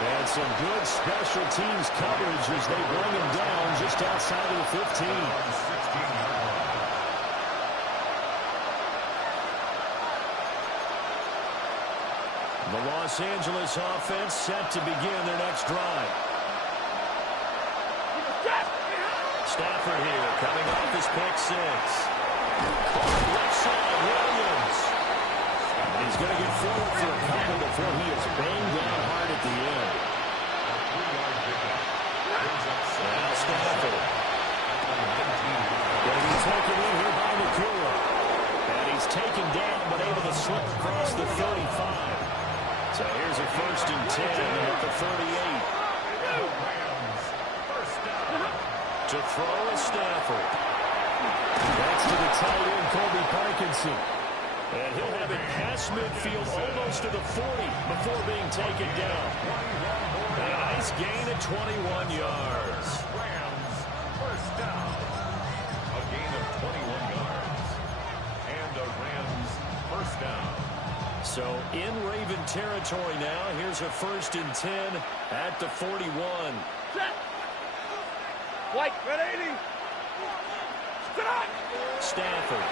And some good special teams coverage as they bring him down just outside of the 15. The Los Angeles offense set to begin their next drive. Stafford here coming off his pick six. Left side, Williams. And he's going to get forward for a couple before he is banged down hard at the end. Now Stafford. Going to be taken in here by Na-illy. And he's taken down but able to slip across the 35. So here's a 1st and 10 at the 38. To throw is Stafford. That's to the tight end, Colby Parkinson. And he'll have it past midfield almost to the 40 before being taken down. A nice gain of 21 yards. Rams, first down. A gain of 21 yards. And the Rams, first down. So in Raven territory now, here's a 1st and 10 at the 41. Set. White, red 80. Sit on. Stafford.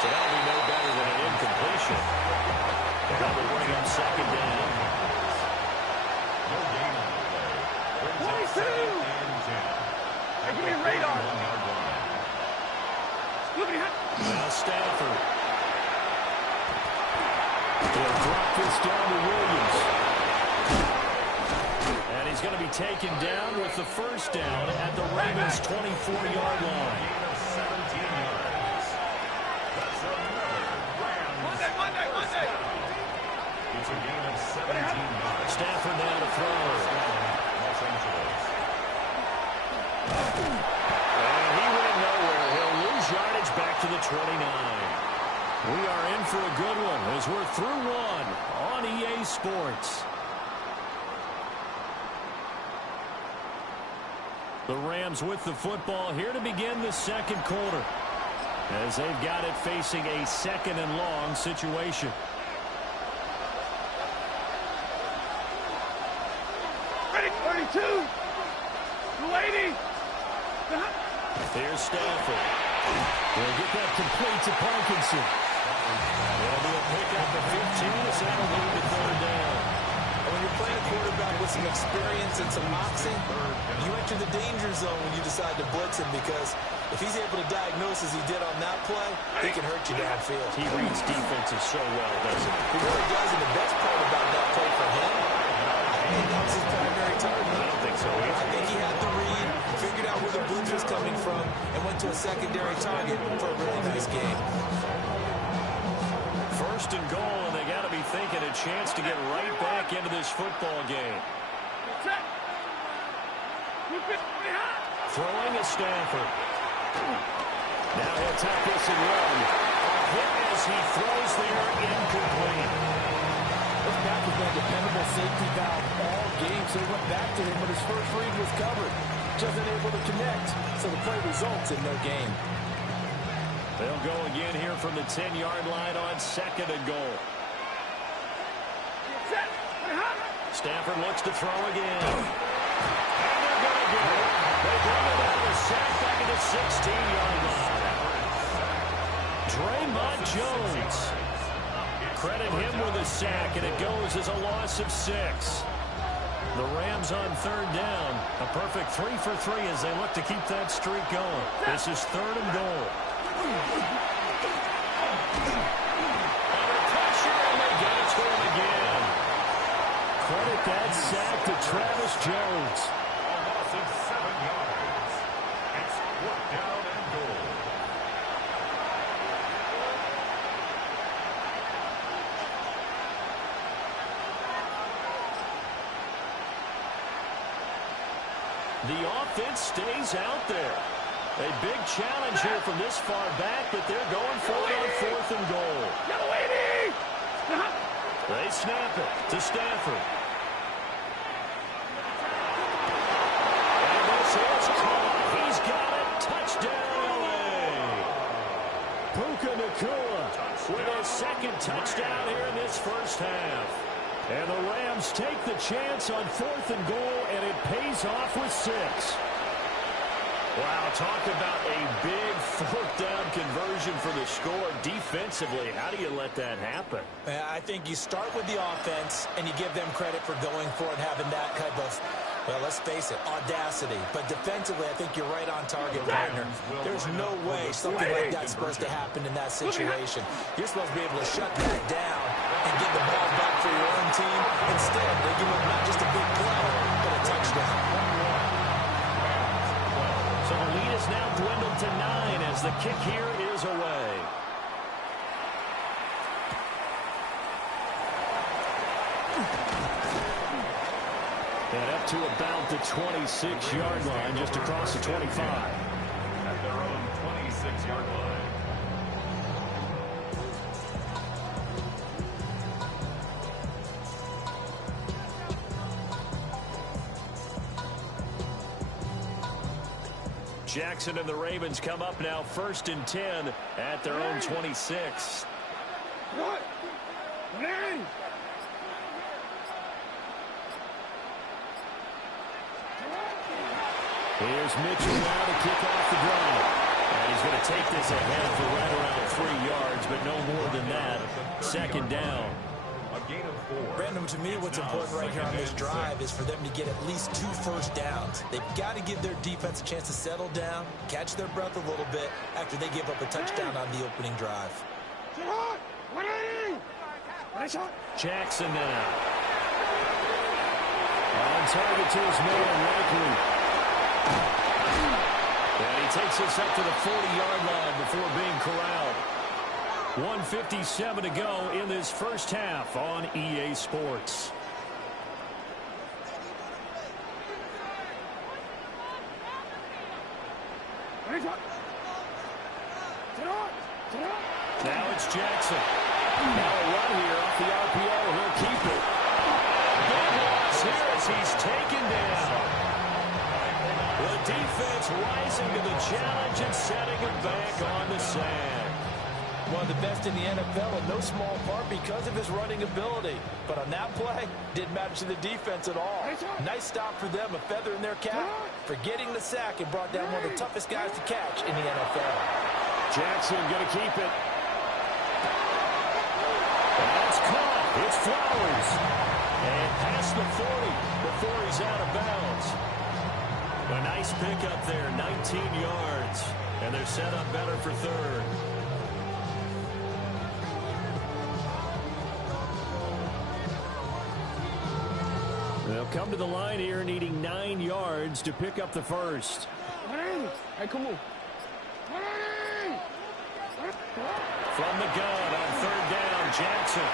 So that'll be no better than an incompletion. That will bring up 2nd down. No gain on the play. 22. Hey, give me a radar. Now Stafford. He'll drop this down to Williams. And he's going to be taken down with the 1st down at the Ravens' 24-yard line. 17 yards. That's another Rams. Monday. It's a gain of 17 yards. Stafford now to throw. Los Angeles. And he went nowhere. He'll lose yardage back to the 29. We are in for a good one as we're through one on EA Sports. The Rams with the football here to begin the 2nd quarter as they've got it facing a 2nd and long situation. Ready, 32. 280. Here's Stafford. They'll get that complete to Parkinson. There'll be a pickup of 15 as that'll lead to 3rd down. And when you're playing a quarterback with some experience and some moxie, you enter the danger zone when you decide to blitz him, because if he's able to diagnose as he did on that play, he can hurt you downfield. He reads defenses so well, doesn't he? He really does, and the best part about that play for him, that was his primary target. I don't think so either. I think he had the read, figured out where the blitz was coming from, and went to a secondary target for a really nice game. 1st and goal, and they got to be thinking a chance to get right back into this football game. Throwing is Stafford. Now he'll tap this and run. A hit as he throws there, incomplete. This back has been a dependable safety valve all game, so he went back to him when his first read was covered. Just unable to connect, so the play results in no gain. They'll go again here from the 10-yard line on 2nd and goal. Stafford looks to throw again. And they're going to get it. They bring it down to sack back at the 16-yard line. Draymond Jones. Credit him with a sack, and it goes as a loss of 6. The Rams on 3rd down. A perfect 3 for 3 as they look to keep that streak going. This is 3rd and goal. Under pressure, and they get it to him again. Credit that sack to Travis Jones. A loss of 7 yards. It's 4th down and goal. The offense stays out there. A big challenge here from this far back, but they're going for it on 4th and goal. They snap it to Stafford. And this is caught. He's got it. Touchdown, LA. Puka Nacua with his second touchdown here in this first half. And the Rams take the chance on 4th and goal, and it pays off with 6. Wow, talk about a big 4th down conversion for the score. Defensively, how do you let that happen? I think you start with the offense, and you give them credit for going for it, having that type of, well, let's face it, audacity. But defensively, I think you're right on target, partner. There's no way something like that's supposed to happen in that situation. You're supposed to be able to shut that down and get the ball back for your own team. Instead, they give up not just a big play, but a touchdown. So the lead is now dwindled to 9 as the kick here is away. And up to about the 26-yard line, just across the 25. At their own 26-yard line. Jackson and the Ravens come up now 1st and 10 at their own 26. What? Man! Here's Mitchell now to kick off the drive. And he's going to take this ahead for right around 3 yards, but no more than that. 2nd down. A gain of 4. Brandon, to me, what's important right here on this drive is for them to get at least 2 first downs. They've got to give their defense a chance to settle down, catch their breath a little bit after they give up a touchdown on the opening drive. Jackson now. On target to his man, Likely. And he takes us up to the 40-yard line before being corralled. 1:57 to go in this first half on EA Sports. Now it's Jackson. Now a run here off the RPO. He'll keep it. Big loss here as he's taken down. The defense rising to the challenge and setting it back on the sand. One of the best in the NFL, in no small part because of his running ability. But on that play, didn't matter to the defense at all. Nice stop for them, a feather in their cap for getting the sack and brought down one of the toughest guys to catch in the NFL. Jackson going to keep it. That's caught. It's Flowers. And past the 40 before he's out of bounds. A nice pickup there, 19 yards. And they're set up better for 3rd. They'll come to the line here needing 9 yards to pick up the first. Hey, come on. From the gun on 3rd down, Jackson.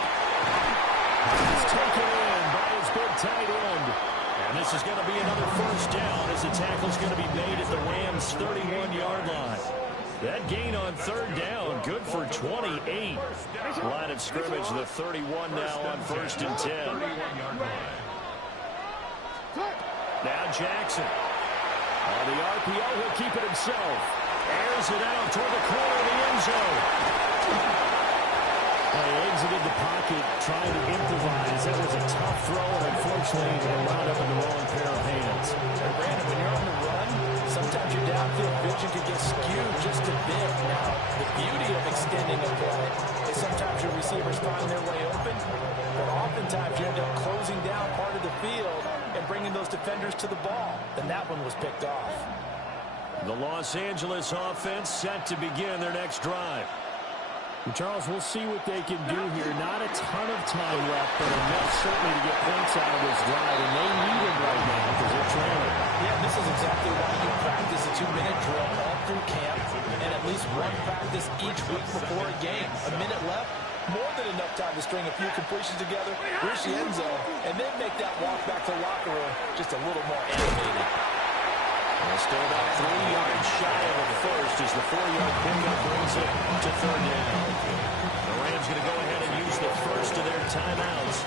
He's taken in by his big tight end. And this is going to be another first down as the tackle's going to be made at the Rams' 31-yard line. That gain on 3rd down, good for 28. Line of scrimmage, the 31 now on 1st and 10. Now Jackson. On the RPO, he'll keep it himself. Airs it out toward the corner of the end zone. He exited the pocket, trying to improvise. That was a tough throw, and unfortunately, it wound up in the wrong pair of hands. And Brandon, when you're on the run, sometimes your downfield vision can get skewed just a bit. Now, the beauty of extending a play is sometimes your receivers find their way open, but oftentimes you end up closing down part of the field and bringing those defenders to the ball. And that one was picked off. The Los Angeles offense set to begin their next drive. And Charles, we'll see what they can do here. Not a ton of time left, but enough certainly to get points out of this drive, and they need them right now because they're trailing. Yeah, this is exactly why you practice a 2-minute drill all through camp and at least one practice each week before a game. A minute left, more than enough time to string a few completions together, reach the end zone, and then make that walk back to the locker room just a little more animated. Well, still about 3 yards shy of the first as the 4-yard pickup brings it to 3rd down. The Rams going to go ahead and use the first of their timeouts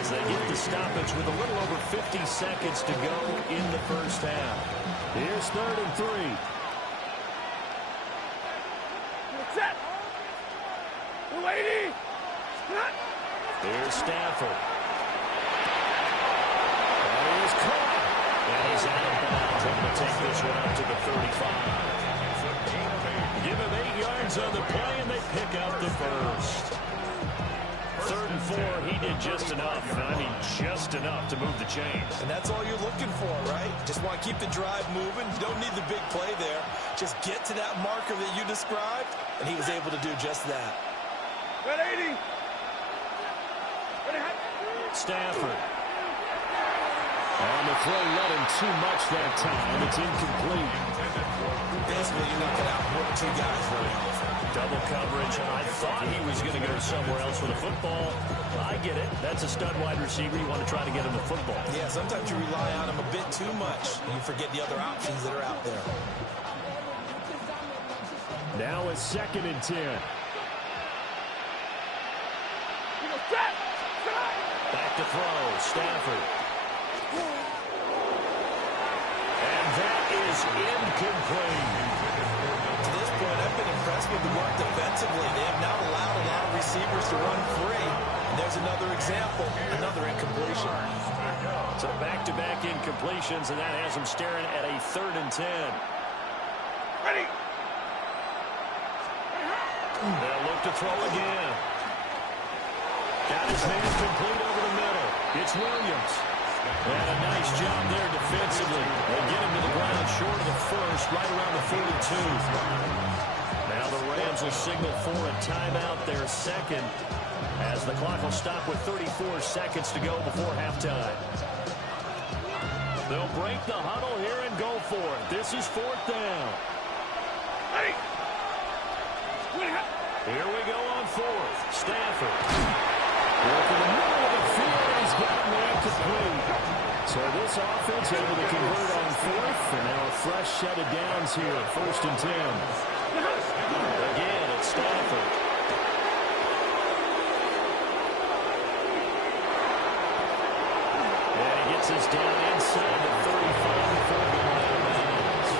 as they get the stoppage with a little over 50 seconds to go in the first half. Here's 3rd and 3. Set. Here's Stafford. And he is caught. And he's out of bounds. Able to take this one up to the 35. Give him 8 yards on the play, and they pick out the first. 3rd and 4, he did just enough. I mean, just enough to move the chains. And that's all you're looking for, right? Just want to keep the drive moving. You don't need the big play there. Just get to that marker that you described, and he was able to do just that. 180. Stafford. And the throw led him too much that time. It's incomplete. Basically, you're not going to outwork 2 guys very often. Double coverage. I thought he was going to go somewhere else with the football. I get it. That's a stud wide receiver. You want to try to get him the football. Yeah, sometimes you rely on him a bit too much. You forget the other options that are out there. Now it's 2nd and 10. Back to throw. Stafford. And that is incomplete. To this point, I've been impressed with the work defensively. They have now allowed a lot of receivers to run free. And there's another example, another incompletion. So back-to-back incompletions, and that has them staring at a 3rd and 10. Ready. They'll look to throw again. Got his man complete over the middle. It's Williams. And a nice job there defensively. They get him to the ground short of the first, right around the 42. Now the Rams will signal for a timeout, their second, as the clock will stop with 34 seconds to go before halftime. They'll break the huddle here and go for it. This is 4th down. Ready. Here we go on 4th. Stafford. Working the middle of the field, and he's got him incomplete. So this offense able to convert on 4th, and now a fresh set of downs here at 1st and 10. Again, it's Stafford. And he gets us down inside the 35 before going out of bounds.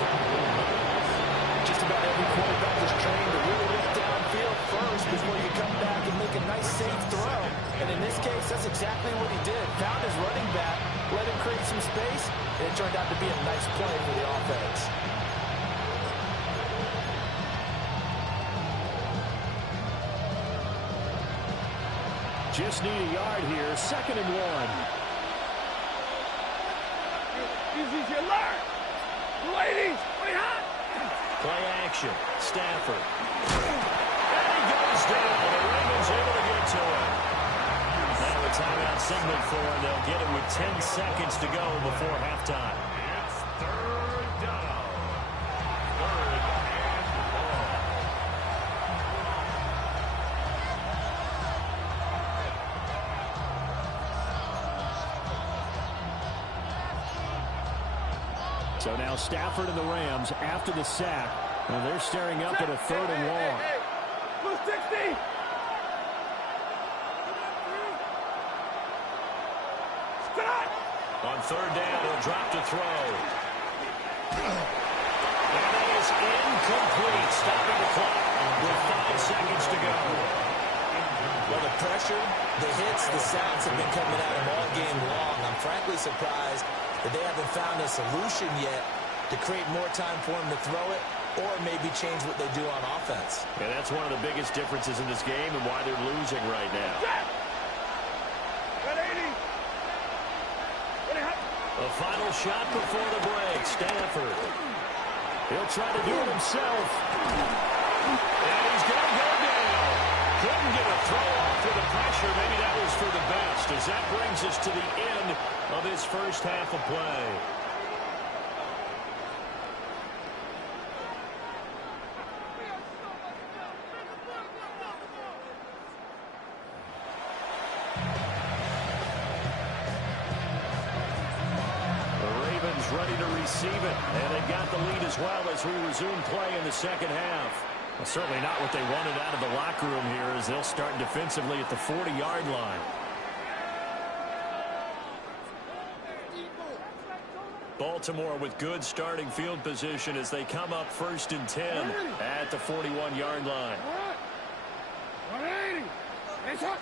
Just about every quarterback is trained to really look downfield first before you come back and make a nice safe throw. And in this case, that's exactly what he did. Found his running back, let him create some space, and it turned out to be a nice play for the offense. Just need a yard here. 2nd and 1. Easy to learn. Ladies, play hot. Play action. Stafford. And he goes down. The Ravens able to get to him. Now a timeout signaled for him. They'll get it with 10 seconds to go before halftime. It's 3rd down. 3rd and 1. So now Stafford and the Rams, after the sack, well, they're staring up at a 3rd and long. Blue 60. On 3rd down, he'll drop to throw. And that is incomplete, stopping the clock with 5 seconds to go. Well, the pressure, the hits, the sacks have been coming at him all game long. I'm frankly surprised that they haven't found a solution yet to create more time for him to throw it or maybe change what they do on offense. And that's one of the biggest differences in this game and why they're losing right now. 180. The final shot before the break. Stafford. He'll try to do it himself. And he's going to go down. Couldn't get a throw off with the pressure. Maybe that was for the best, as that brings us to the end of his first half of play. Ready to receive it, and they got the lead as well as we resume play in the second half. Well, certainly not what they wanted out of the locker room here, as they'll start defensively at the 40-yard line. Baltimore with good starting field position as they come up 1st and 10 at the 41-yard line. 180. Hands up.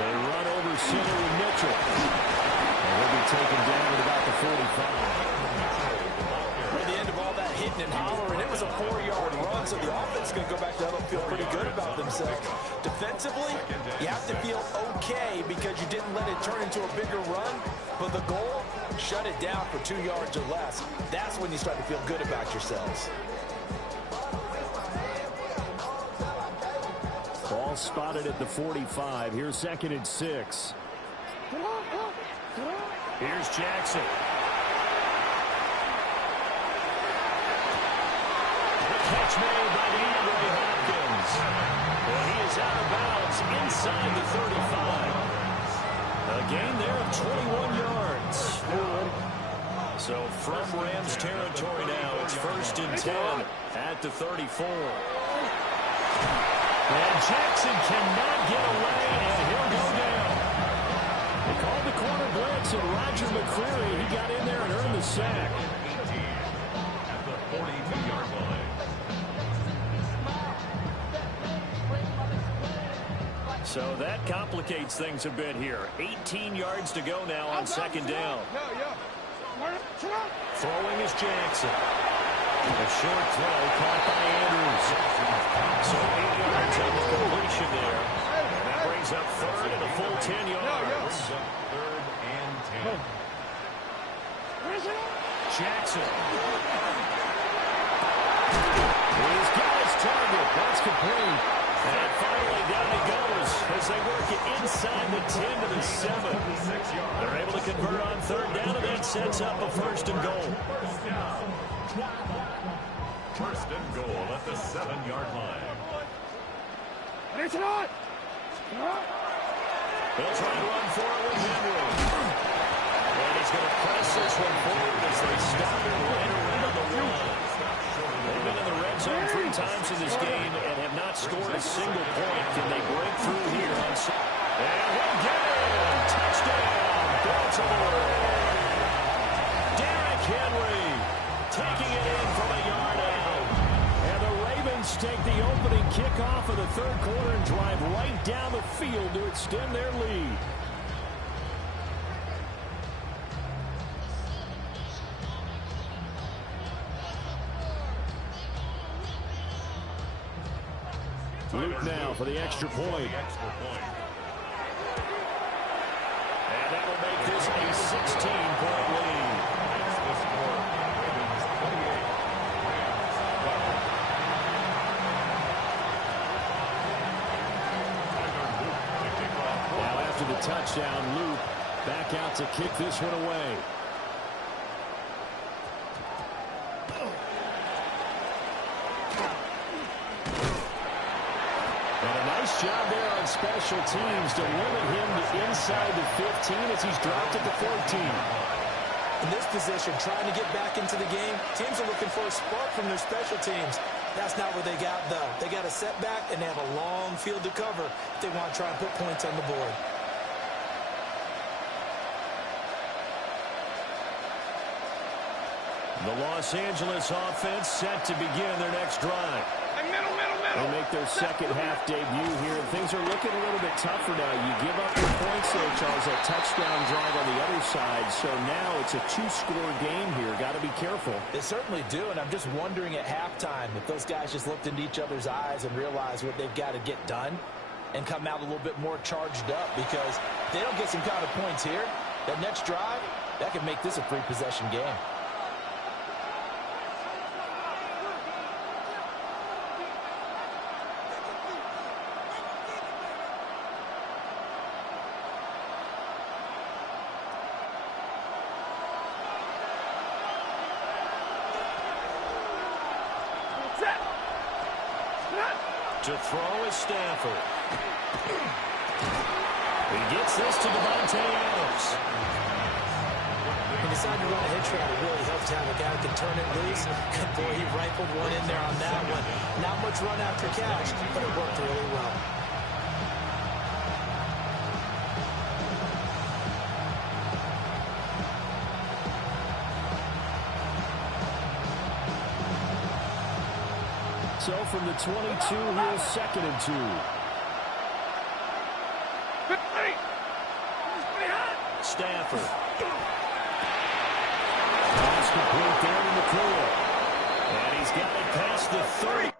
They run over center with Mitchell. And he'll be taken down at about the 45. At the end of all that hitting and hollering, it was a 4-yard run, so the offense is going to go back to that and feel pretty good about themselves. Defensively, you have to feel okay because you didn't let it turn into a bigger run, but the goal, shut it down for 2 yards or less. That's when you start to feel good about yourselves. Ball spotted at the 45. Here's 2nd and 6. Here's Jackson. Catch made by DeAndre Hopkins. Well, he is out of bounds inside the 35. A gain there of 21 yards. So from Rams territory now, it's 1st and 10 at the 34. And Jackson cannot get away, and he'll go down. They called the corner blitz, and Roger McCreary, he got in there and earned the sack. At the 42-yard line. So that complicates things a bit here. 18 yards to go now on 2nd down. Throwing is Jackson. A short throw caught by Andrews. So 8 yards on the completion there. And that brings up 3rd and a full 10 yards. 3rd and 10. Jackson. He's got his target. That's complete. And finally down he goes as they work it inside the 10 to the 7. They're able to convert on 3rd down, and that sets up a 1st and goal. 1st and goal at the 7-yard line. They'll try to run for it with Henry. And he's going to press this one forward as they stop it right around the 1. They've been in the red zone 3 times in this game and have not scored a single point. Can they break through here? And he'll get it! Touchdown! Baltimore! Derrick Henry taking it in from a yard out. And the Ravens take the opening kickoff of the 3rd quarter and drive right down the field to extend their lead. Luke now for the extra point. And that will make this a 16-point lead. That's the score. Ravens 28. Now after the touchdown, Luke back out to kick this one away. Job there on special teams to limit him to inside the 15 as he's dropped at the 14. In this position, trying to get back into the game, teams are looking for a spark from their special teams. That's not what they got, though. They got a setback, and they have a long field to cover if they want to try and put points on the board. The Los Angeles offense set to begin their next drive. They make their second half debut here, and things are looking a little bit tougher now. You give up your points there, Charles, that touchdown drive on the other side. So now it's a 2-score game here. Got to be careful. They certainly do, and I'm just wondering at halftime if those guys just looked into each other's eyes and realized what they've got to get done and come out a little bit more charged up, because if they don't get some kind of points here, that next drive, that could make this a 3-possession game. To throw is Stafford. He gets this to Devontae Adams. He decided to run a hitch route. It really helps to have a guy that can turn it loose. Good boy, he rifled one in there on that one. Not much run after catch, but it worked really well. So from the 22, here's 2nd and 2. Ready. Stafford. Pass complete down in the clear. And he's got it past the 30.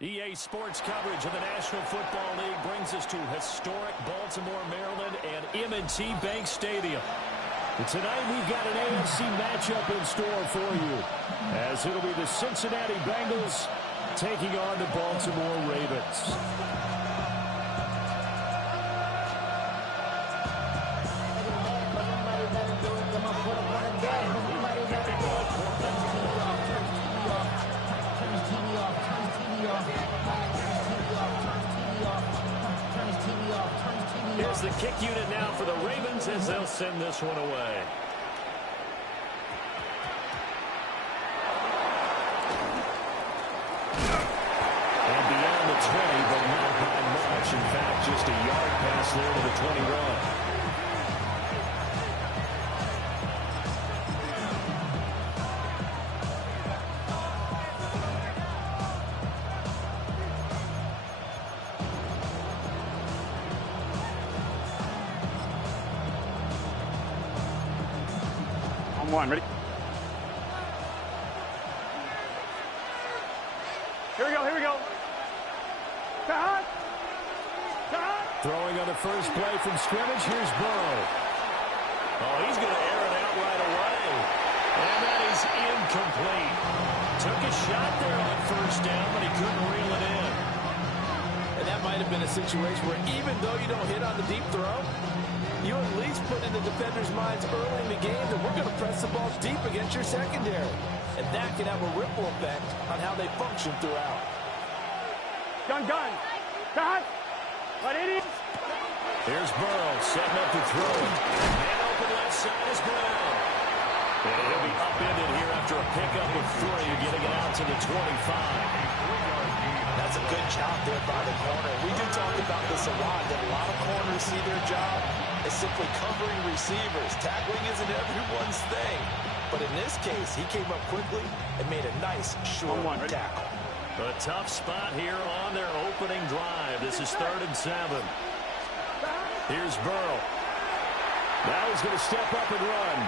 EA Sports coverage of the National Football League brings us to historic Baltimore, Maryland, and M&T Bank Stadium. And tonight we've got an AFC matchup in store for you, as it'll be the Cincinnati Bengals taking on the Baltimore Ravens. Here's the kick unit now for the Ravens as they'll send this one away. And beyond the 20, but not by much. In fact, just a yard pass there to the 21. One, ready? Here we go. Cut! Throwing on the first play from scrimmage, here's Burrow. Oh, he's going to air it out right away. And that is incomplete. Took a shot there on first down, but he couldn't reel it in. And that might have been a situation where even though you don't hit on the deep throw, you at least put in the defenders' minds early in the game that we're going to press the ball deep against your secondary. And that can have a ripple effect on how they function throughout. Gun. Cut! What idiots? Here's Burrow setting up to throw. Man open left side is Brown. And he'll be upended here after a pickup of 3, getting it out to the 25. That's a good job there by the corner. We do talk about this a lot, that a lot of corners see their job as simply covering receivers. Tackling isn't everyone's thing. But in this case, he came up quickly and made a nice, short tackle. A tough spot here on their opening drive. This is 3rd and 7. Here's Burrow. Now he's going to step up and run.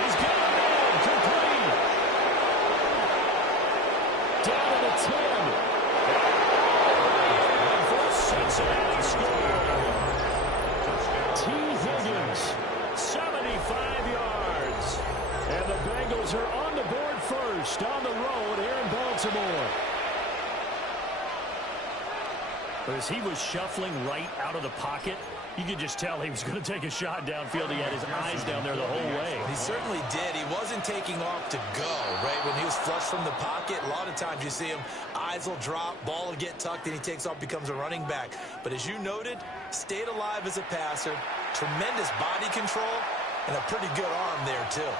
He's got it. Complete. Down to the 10. And for Cincinnati score. T. Higgins, 75 yards. And the Bengals are on the board first on the road here in Baltimore. But as he was shuffling right out of the pocket, you could just tell he was going to take a shot downfield. He had his eyes down there the whole way. He certainly did. He wasn't taking off to go, right? When he was flush from the pocket, a lot of times you see him, eyes will drop, ball will get tucked, and he takes off, becomes a running back. But as you noted, stayed alive as a passer, tremendous body control, and a pretty good arm there, too.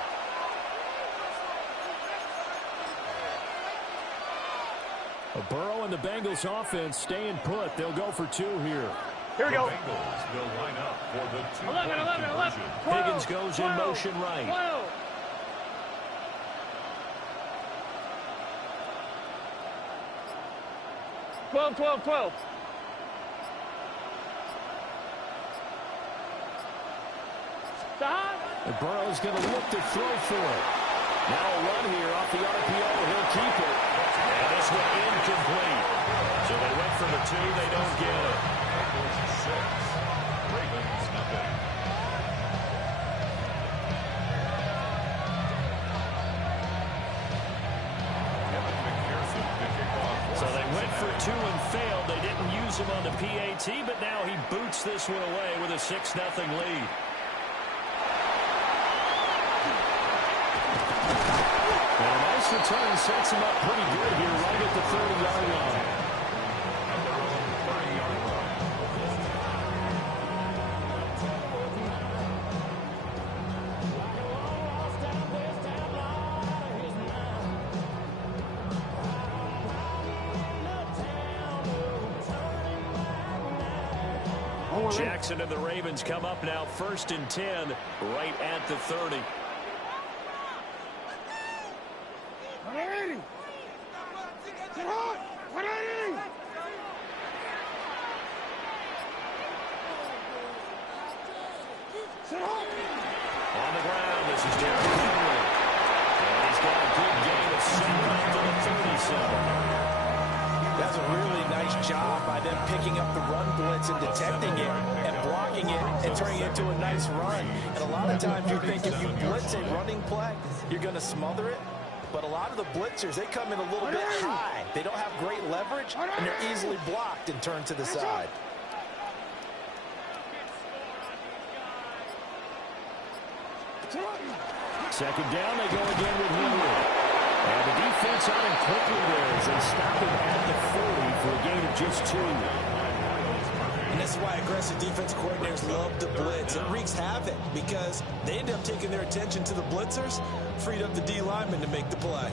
Burrow and the Bengals offense staying put. They'll go for 2 here. Here we go. Bengals will line up for the 2-point 11. conversion. Higgins goes in motion right. 12. And Burrow's going to look to throw for it. Now a run here off the RPO. He'll keep it. And this one incomplete. So they went for the 2. They don't get it. Bengals 6, Ravens nothing. So they went for 2 and failed. They didn't use him on the PAT, but now he boots this one away with a 6-0 lead. And a nice return sets him up pretty good here right at the 30-yard line. At their own 30-yard line. Jackson and the Ravens come up now 1st and 10 right at the 30. On the ground, this is Derrick Henry. And he's got a good game of 7 to the 30. That's a really nice job by them picking up the run blitz and detecting it and blocking it and turning it into a nice run. And a lot of times you think if you blitz a running play, you're going to smother it. But a lot of the blitzers, they come in a little bit high. They don't have great leverage, and they're easily blocked and turned to the side. Second down, they go again with Henry. And the defense on him quickly there as they stop him at the 40 for a gain of just 2. And that's why aggressive defense coordinators love to blitz. It wreaks havoc because they end up taking their attention to the blitzers, freed up the D lineman to make the play.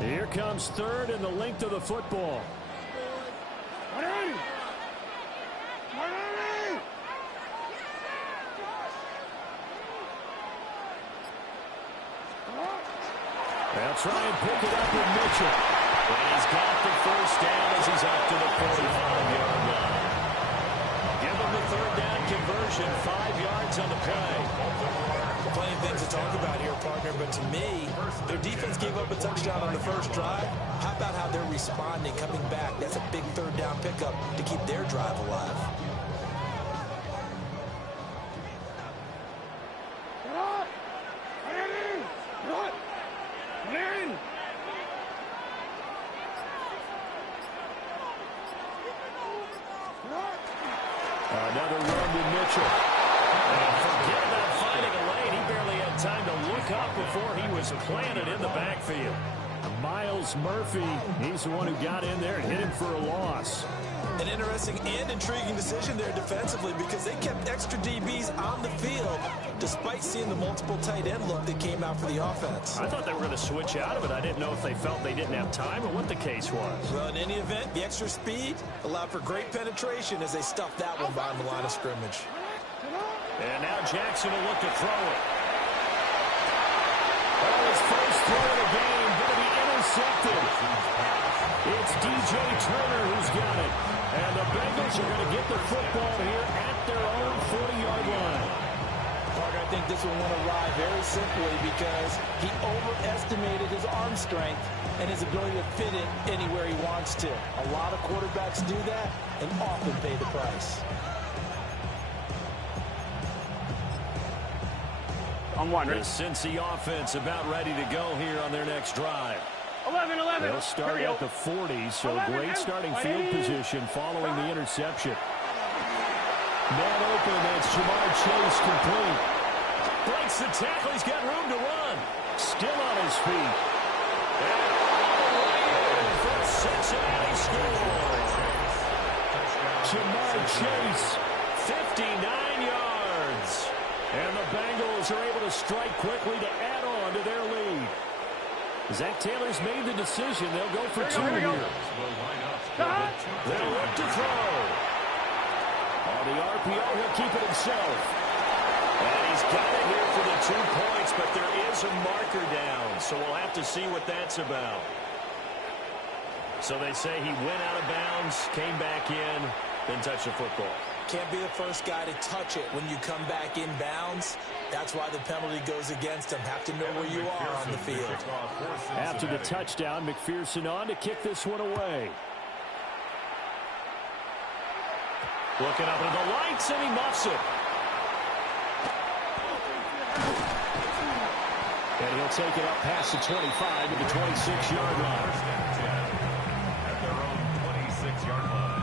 Here comes third and the length of the football. They'll try and pick it up with Mitchell. And he's got the first down as he's up to the 45-yard line. Give him the third down conversion, 5 yards on the play. Plenty of things to talk about here, partner, but to me, their defense gave up a touchdown on the first drive. How about how they're responding, coming back? That's a big third down pickup to keep their drive alive. Another run to Mitchell. And forget about finding a lane. He barely had time to look up before he was planted in the backfield. Miles Murphy, he's the one who got in there and hit him for a loss. An interesting and intriguing decision there defensively because they kept extra DBs on the field despite seeing the multiple tight end look that came out for the offense. I thought they were going to switch out of it. I didn't know if they felt they didn't have time or what the case was. Well, in any event, the extra speed allowed for great penetration as they stuffed that one behind the line of scrimmage. And now Jackson will look to throw it. Oh, his first throw of the game going to be intercepted. It's DJ Turner who's got it. And the Bengals are going to get the football here at their own 40-yard line. Parker, I think this one went awry very simply because he overestimated his arm strength and his ability to fit it anywhere he wants to. A lot of quarterbacks do that and often pay the price. On one, The ready? Cincy offense about ready to go here on their next drive. 11. They'll start at the 40, so great starting field position following the interception. Man open, that's Jamar Chase complete. Breaks the tackle, he's got room to run. Still on his feet. And all the way in for a Cincinnati score. Jamar Chase, 59 yards. And the Bengals are able to strike quickly to add on to their lead. Zach Taylor's made the decision. They'll go for 2 here. They'll look to throw. On the RPO, he'll keep it himself. And he's got it here for the 2 points, but there is a marker down, so we'll have to see what that's about. So they say he went out of bounds, came back in, then touched the football. Can't be the first guy to touch it when you come back in bounds. That's why the penalty goes against him. Have to know where you are on the field. After the touchdown, McPherson on to kick this one away. Looking up into the lights, and he muffs it. And he'll take it up past the 25 to the 26-yard line. At their own 26-yard line.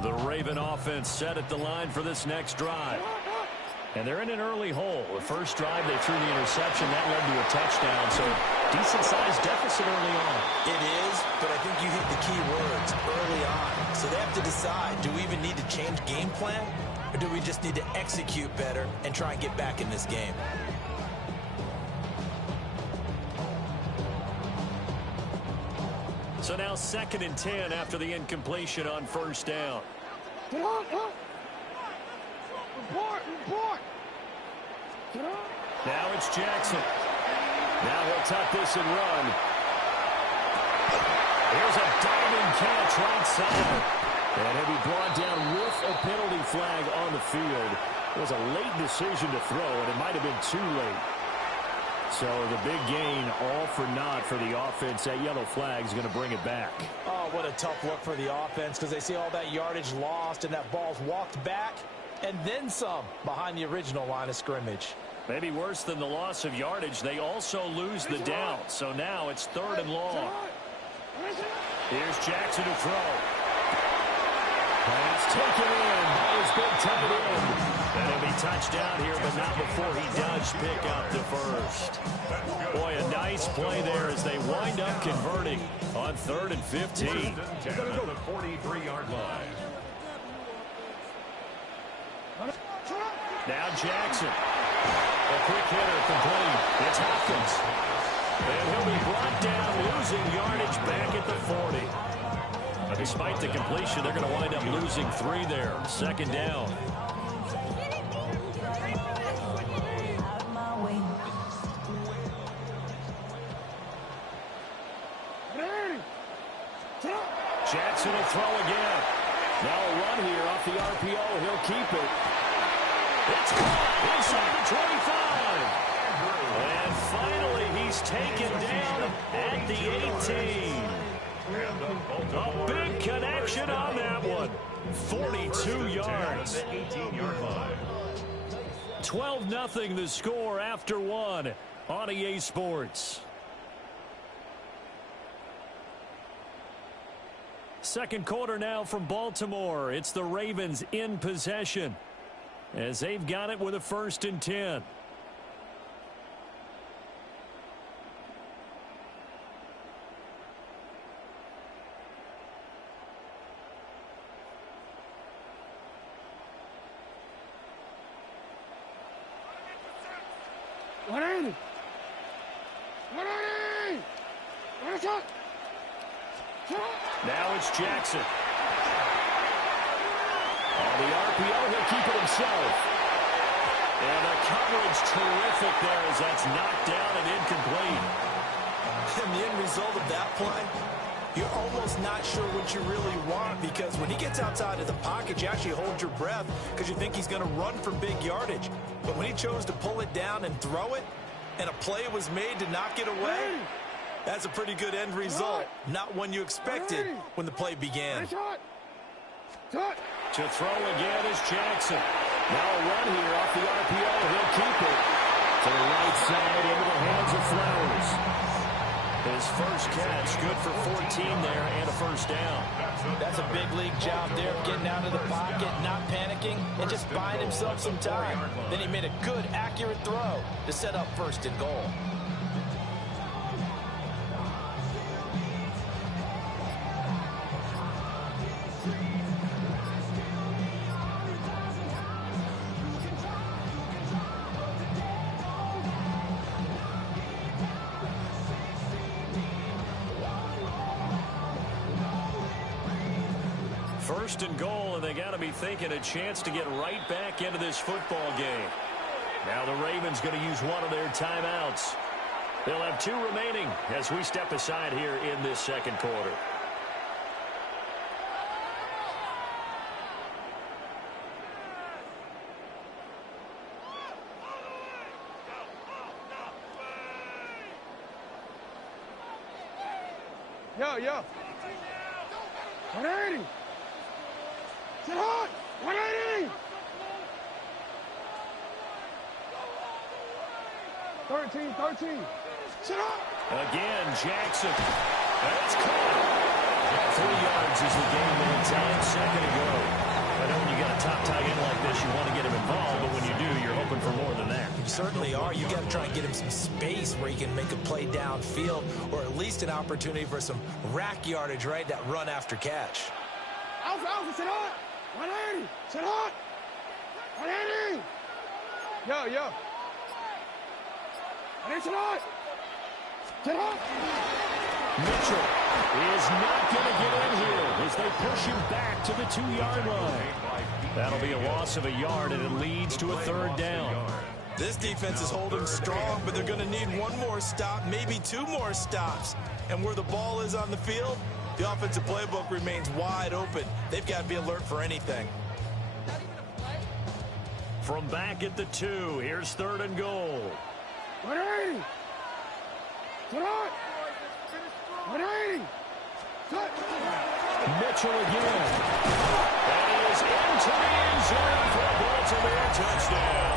The Raven offense set at the line for this next drive. And they're in an early hole. The first drive, they threw the interception. That led to a touchdown, so decent-sized deficit early on. It is, but I think you hit the key words early on. So they have to decide, do we even need to change game plan, or do we just need to execute better and try and get back in this game? So now 2nd and 10 after the incompletion on first down. Report. Now it's Jackson. Now he'll tuck this and run. Here's a diving catch right side. And he'll be brought down with a penalty flag on the field. It was a late decision to throw, and it might have been too late. So the big gain, all for naught for the offense. That yellow flag is going to bring it back. Oh, what a tough look for the offense because they see all that yardage lost and that ball's walked back and then some behind the original line of scrimmage. Maybe worse than the loss of yardage, they also lose the down. So now it's 3rd and long. Here's Jackson to throw. Pass taken in by his big tight end. And he'll be touchdown here, but not before he does pick up the first. Boy, a nice play there as they wind up converting on 3rd and 15. At the 43-yard line. Now Jackson. A quick hitter complete. It's Hopkins. And he'll be brought down, losing yardage back at the 40. Despite the completion, they're going to wind up losing 3 there. 2nd down. Jackson will throw again. Now a run here off the RPO. He'll keep it. It's caught inside the 25. And finally, he's taken down at the 18. A big connection on that one. 42 yards. 18-yard line. 12-0 the score after 1 on EA Sports. Second quarter now from Baltimore. It's the Ravens in possession as they've got it with a 1st and 10. Now it's Jackson. On the RPO, he'll keep it himself. And the coverage terrific there as that's knocked down and incomplete. And the end result of that play, you're almost not sure what you really want because when he gets outside of the pocket, you actually hold your breath because you think he's going to run for big yardage. But when he chose to pull it down and throw it, and a play was made to knock it away, that's a pretty good end result. Not one you expected when the play began. To throw again is Jackson. Now a run here off the RPO. He'll keep it to the right side into the hands of Flowers. His first catch, good for 14 there and a 1st down. That's a big league job there, getting out of the pocket, not panicking, and just buying himself some time. Then he made a good, accurate throw to set up 1st and goal. First and goal, and they got to be thinking a chance to get right back into this football game. Now the Ravens going to use one of their timeouts. They'll have 2 remaining as we step aside here in this 2nd quarter. Yo. 180. Sit hot. 180. 13. Sit hot. Again, Jackson. That's caught. 3 yards is the game there. Time, 2nd to go. I know when you got a top tight end like this, you want to get him involved, but when you do, you're hoping for more than that. You certainly are. You got to try and get him some space where he can make a play downfield or at least an opportunity for some rack yardage, right? That run after catch. Alpha, sit hot. 180. Sit hot. 180. Yo. 180, sit hot. Sit hot. Mitchell is not going to get in here as they push him back to the 2-yard line. That'll be a loss of a yard, and it leads to a 3rd down. This defense is holding strong, but they're going to need one more stop, maybe 2 more stops. And where the ball is on the field, the offensive playbook remains wide open. They've got to be alert for anything. From back at the 2, here's 3rd and goal. 180. Sit on. 180. Sit. Mitchell again. And he is into the end zone for a Baltimore touchdown.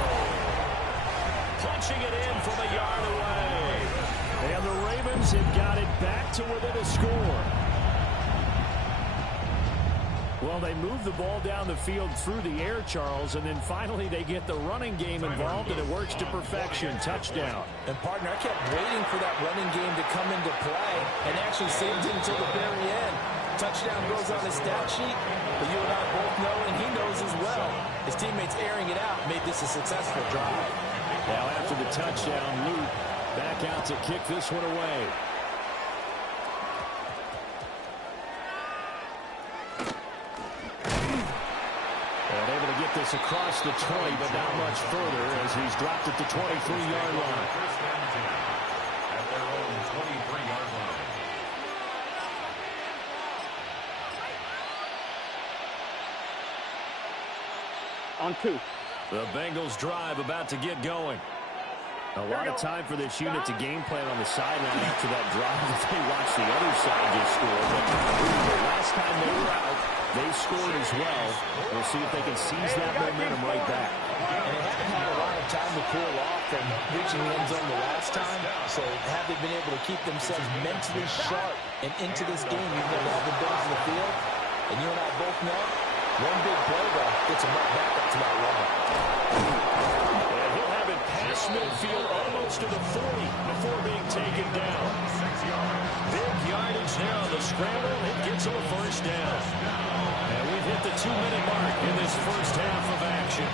Punching it in from a yard away. And the Ravens have got it back to within a score. Well, they move the ball down the field through the air, Charles, and then finally they get the running game involved, and it works to perfection. Touchdown. And, partner, I kept waiting for that running game to come into play and actually saved it until the very end. Touchdown goes on his stat sheet, but you and I both know, and he knows as well, his teammates airing it out made this a successful drive. Now after the touchdown, Luke back out to kick this one away. This across the 20, but not much further as he's dropped at the 23-yard line. First and 10 at their own 23-yard line. On 2. The Bengals drive about to get going. A lot of time for this unit to game plan on the sideline after that drive that they watched the other side just score. But the last time they were out, they scored as well. We'll see if they can seize that momentum right back. And they haven't had a lot of time to cool off from reaching the end zone the last time. So have they been able to keep themselves mentally sharp and into this game, even though they haven't been on the field? And you and I both know, one big play, though, gets them right back up to that level. And he'll have it past midfield almost to the 40 before being taken down. Big yardage there on the scramble. It gets him a first down. And we've hit the 2-minute mark in this first half of action.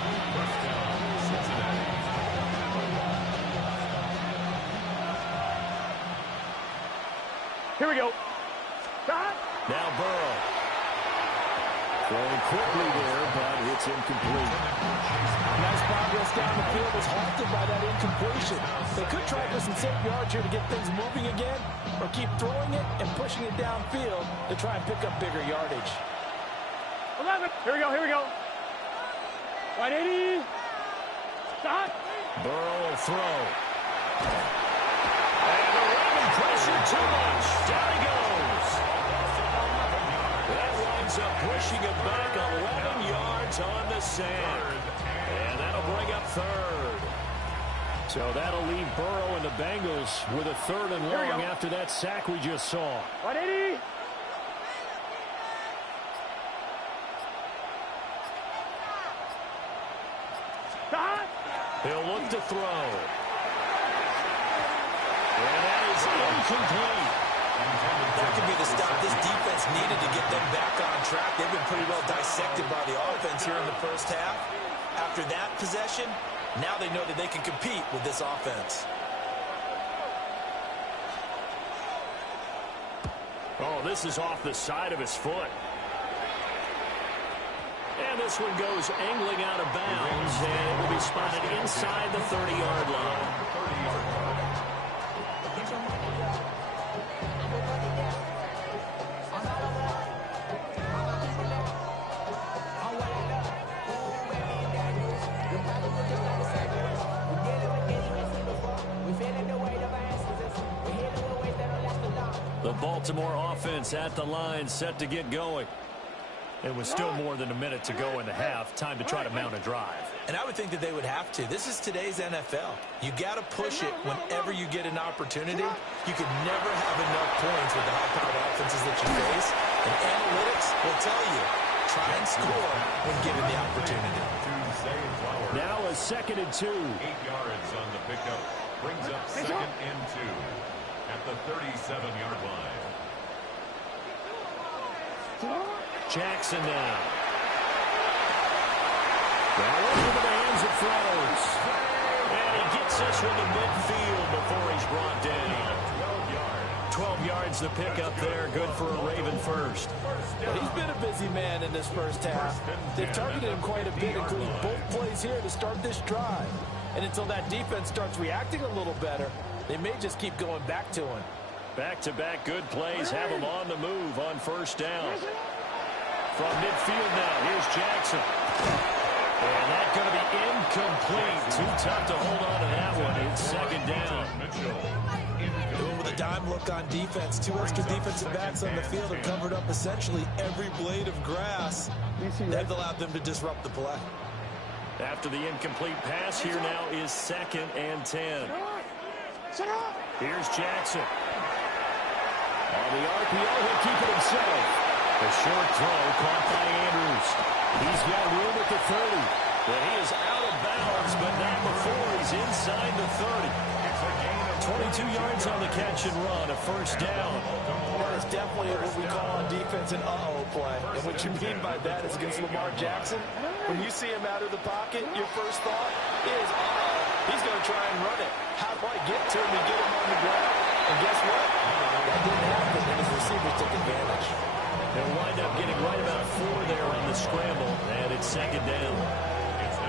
Here we go. Now Burrow. Throwing quickly there, but it's incomplete. Nice progress down the field was halted by that incompletion. They could try for some safe yards here to get things moving again, or keep throwing it and pushing it downfield to try and pick up bigger yardage. 11. Here we go. Here we go. 180. Stop. Burrow will throw. And the Raven pressure too much. Down he goes. That winds up pushing it back 11 yards on the sand. And that'll bring up 3rd. So that'll leave Burrow and the Bengals with a 3rd and long after that sack we just saw. 180. He'll look to throw. And that is incomplete. That could be the stop this defense needed to get them back on track. They've been pretty well dissected by the offense here in the first half. After that possession, now they know that they can compete with this offense. Oh, this is off the side of his foot. And this one goes angling out of bounds, and it will be spotted inside the 30-yard line. The Baltimore offense at the line, set to get going. It was still more than a minute to go in the half. Time to try to mount a drive. And I would think that they would have to. This is today's NFL. You got to push it whenever you get an opportunity. You can never have enough points with the high-powered offenses that you face. And analytics will tell you, try and score when given the opportunity. Now a 2nd and 2. 8 yards on the pickup. Brings up 2nd and 2 at the 37-yard line. Jackson now. Now into the hands of throws. And he gets this one to midfield before he's brought down. 12 yards yards the pickup there. Good for a Raven first. Well, he's been a busy man in this first half. They've targeted him quite a bit, including both plays here to start this drive. And until that defense starts reacting a little better, they may just keep going back to him. Back-to-back good plays have him on the move on first down. From midfield now, here's Jackson. And that's going to be incomplete. Too tough to hold on to that one. It's second down. With a dime look on defense, two extra defensive backs on the field have covered up essentially every blade of grass. They've allowed them to disrupt the play. After the incomplete pass, here now is 2nd and 10. Here's Jackson. On the RPO, he'll keep it himself. A short throw caught by Andrews. He's got room at the 30. But he is out of bounds, but not before he's inside the 30. 22 yards on the catch and run, a first down. That is definitely what we call on defense an uh-oh play. And what you mean by that is against Lamar Jackson, when you see him out of the pocket, your first thought is, uh-oh, he's going to try and run it. How do I get to him and get him on the ground? And guess what? That didn't happen, and his receivers took advantage. They'll wind up getting right about 4 there on the scramble, and it's second down.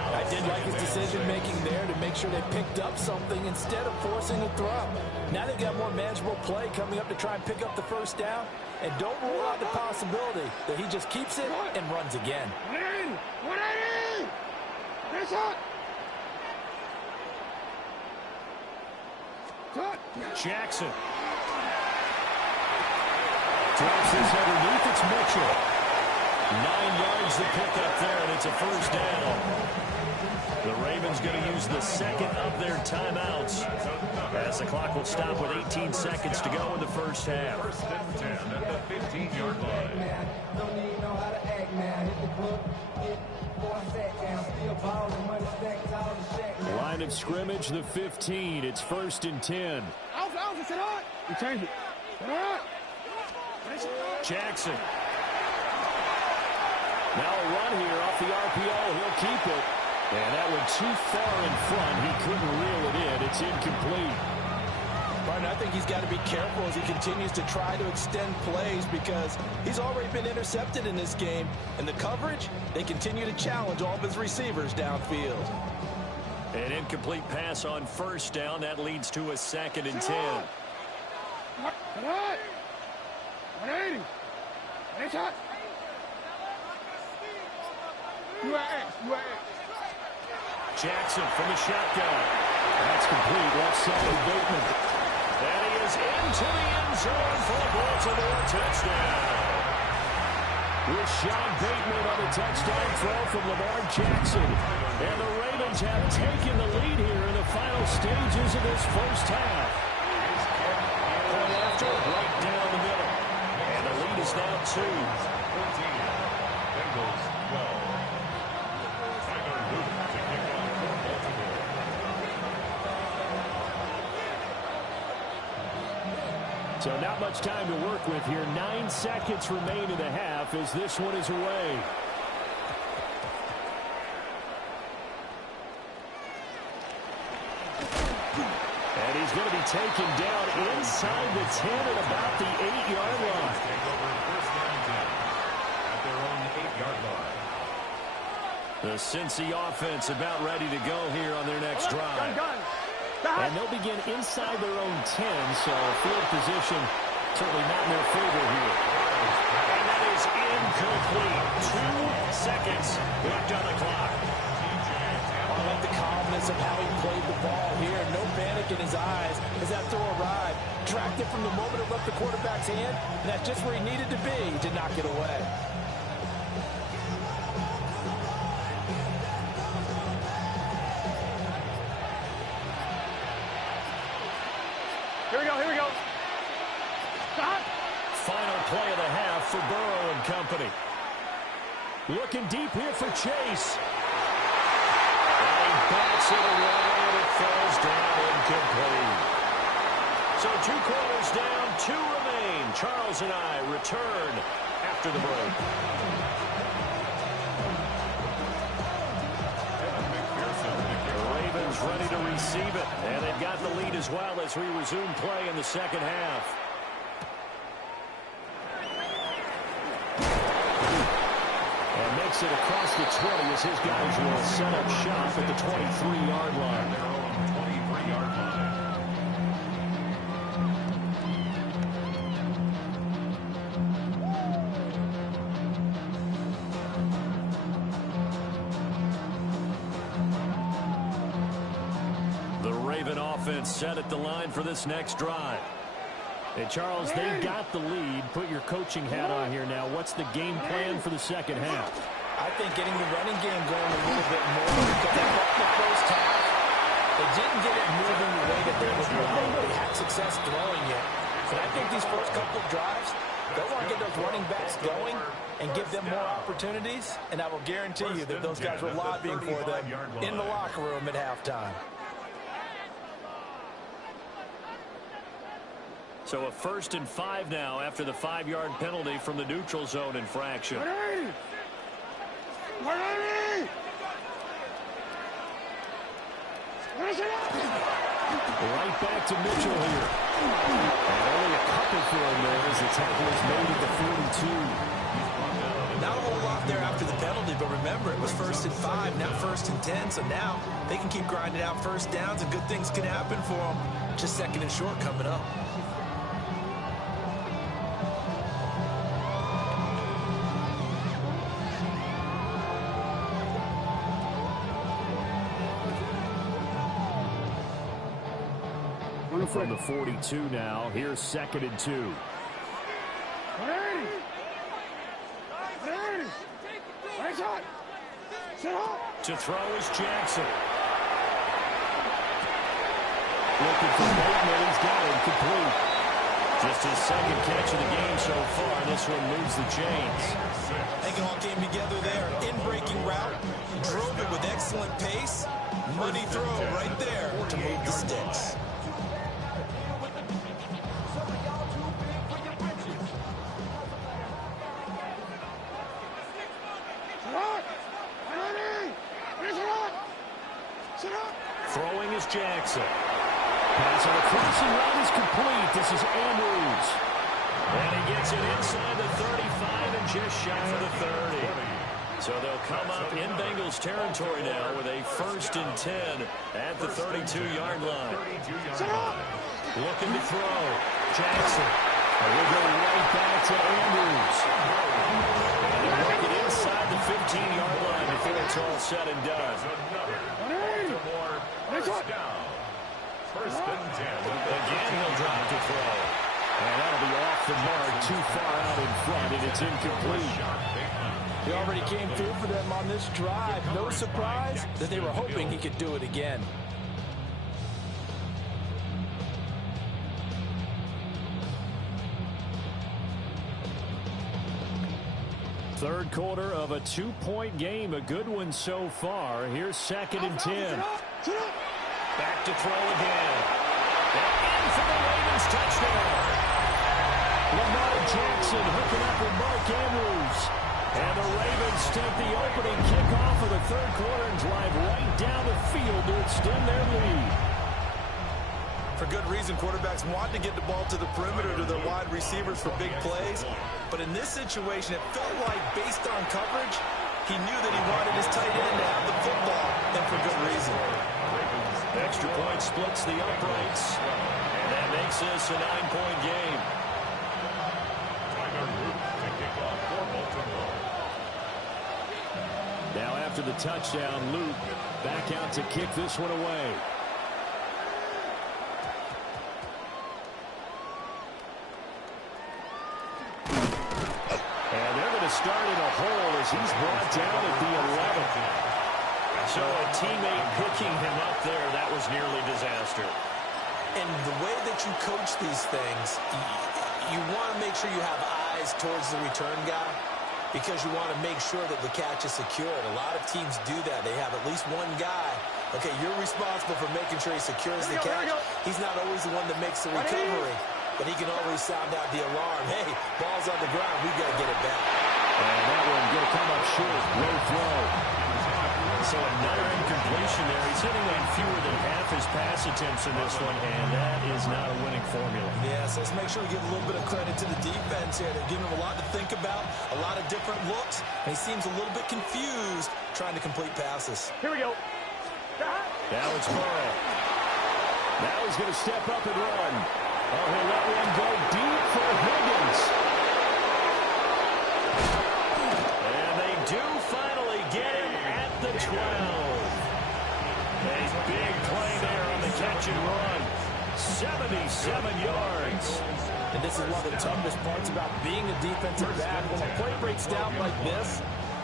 I did like his decision-making there to make sure they picked up something instead of forcing a throw. Now they've got more manageable play coming up to try and pick up the first down, and don't rule out the possibility that he just keeps it and runs again. Jackson. Drops this underneath. It's Mitchell. 9 yards to pick up there, and it's a first down. The Ravens going to use the second of their timeouts as the clock will stop with 18 seconds to go in the first half. First and 10 at the 15-yard line. Line of scrimmage, the 15. It's 1st and 10. You change it. Jackson. Now a run here off the RPO. He'll keep it. And that one too far in front. He couldn't reel it in. It's incomplete. Martin, I think he's got to be careful as he continues to try to extend plays because he's already been intercepted in this game. And the coverage, they continue to challenge all of his receivers downfield. An incomplete pass on first down. That leads to a 2nd and 10. 180. Jackson from the shotgun. That's complete. Left side, Bateman. And he is into the end zone for a Baltimore touchdown. With Sean Bateman on the touchdown throw from Lamar Jackson. And the Ravens have taken the lead here in the final stages of this first half. Point after, right down the middle. And the lead is now 2. Bengals go. Tyler Luke to kick off for Baltimore. So not much time to work with here. 9 seconds remain in the half as this one is away. And he's going to be taken down inside the 10 at about the 8-yard line. Take over first and 10 at their own 8-yard line. The Cincy offense about ready to go here on their next drive. And they'll begin inside their own 10, so field position certainly not in their favor here. And that is incomplete. 2 seconds left on the clock. I like the calmness of how he played the ball here. No panic in his eyes as that throw arrived. Tracked it from the moment it left the quarterback's hand, and that's just where he needed to be to knock it away. Here we go. Stop. Final play of the half for Burrow and company. Looking deep here for Chase. And he bats it away, and it falls down incomplete. So 2 quarters down, 2 remain. Charles and I return after the break. Ready to receive it, and they've got the lead as well as we resume play in the second half. takes it across the 20 as his guys will set up shop at the 23-yard line. Their own 23-yard line. The Raven offense set at the line for this next drive. And Charles, they got the lead. Put your coaching hat on here now. What's the game plan for the second half? I think getting the running game going a little bit more. Because they got the first half. They didn't get it moving the way that they would like. They had success throwing it. But I think these first couple of drives, they want to get those running backs going and give them more opportunities. And I will guarantee you that those guys were lobbying for them in the locker room at halftime. So a 1st and 5 now after the 5-yard penalty from the neutral zone infraction. Right back to Mitchell here. And only a couple for him there as the tackle is made at the 42. Not a whole lot there after the penalty, but remember, it was 1st and 5, not 1st and 10. So now they can keep grinding out first downs and good things can happen for them. Just 2nd and short coming up. From the 42 now, here's 2nd and 2. To throw is Jackson. Looking for Bateman, he's got him complete. Just his 2nd catch of the game so far. This one moves the chains. I think it all came together there. In-breaking route, drove it with excellent pace. Money throw right there to move the sticks. Throwing is Jackson. Pass on the crossing route is complete. This is Andrews. And he gets it inside the 35 and just shy of the 30. So they'll come up in Bengals territory now with a 1st and 10 at the 32-yard line. Looking to throw. Jackson. And we'll go right back to Andrews. And they'll work it inside the 15-yard line before it's all said and done. Down. 1st and 10. Again, he'll drop to throw. And that'll be off the mark, too far out in front, and it's incomplete. He already came through for them on this drive. No surprise that they were hoping he could do it again. Third quarter of a 2-point game, a good one so far. Here's 2nd and 10. Back to throw again. And in for the Ravens touchdown. Lamar Jackson hooking up with Mark Andrews. And the Ravens take the opening kickoff of the third quarter and drive right down the field to extend their lead. For good reason, quarterbacks want to get the ball to the perimeter to their wide receivers for big plays. But in this situation, it felt like, based on coverage, he knew that he wanted his tight end to have the football, and for good reason. Extra point splits the uprights, and that makes this a 9-point game. Now after the touchdown, Luke back out to kick this one away. And they're going to start in a hole as he's brought down at the 11. So a teammate picking him up there, that was nearly disaster. And the way that you coach these things, you want to make sure you have eyes towards the return guy because you want to make sure that the catch is secured. A lot of teams do that. They have at least one guy. Okay, you're responsible for making sure he secures the catch. He's not always the one that makes the recovery, but he can always sound out the alarm. Hey, ball's on the ground. We've got to get it back. And that one going to come up short. Low throw. So another incompletion there. He's hitting on fewer than half his pass attempts in this one, and that is not a winning formula. Yes, let's make sure we give a little bit of credit to the defense here. They're giving him a lot to think about, a lot of different looks, and he seems a little bit confused trying to complete passes. Here we go. Now it's Burrow. Now he's going to step up and run. Oh, he'll let one go deep for Higgins. And they do finally get him at the 12. A big play there on the catch and run. 77 yards. And this is one of the toughest parts about being a defensive back. When a play breaks down like this,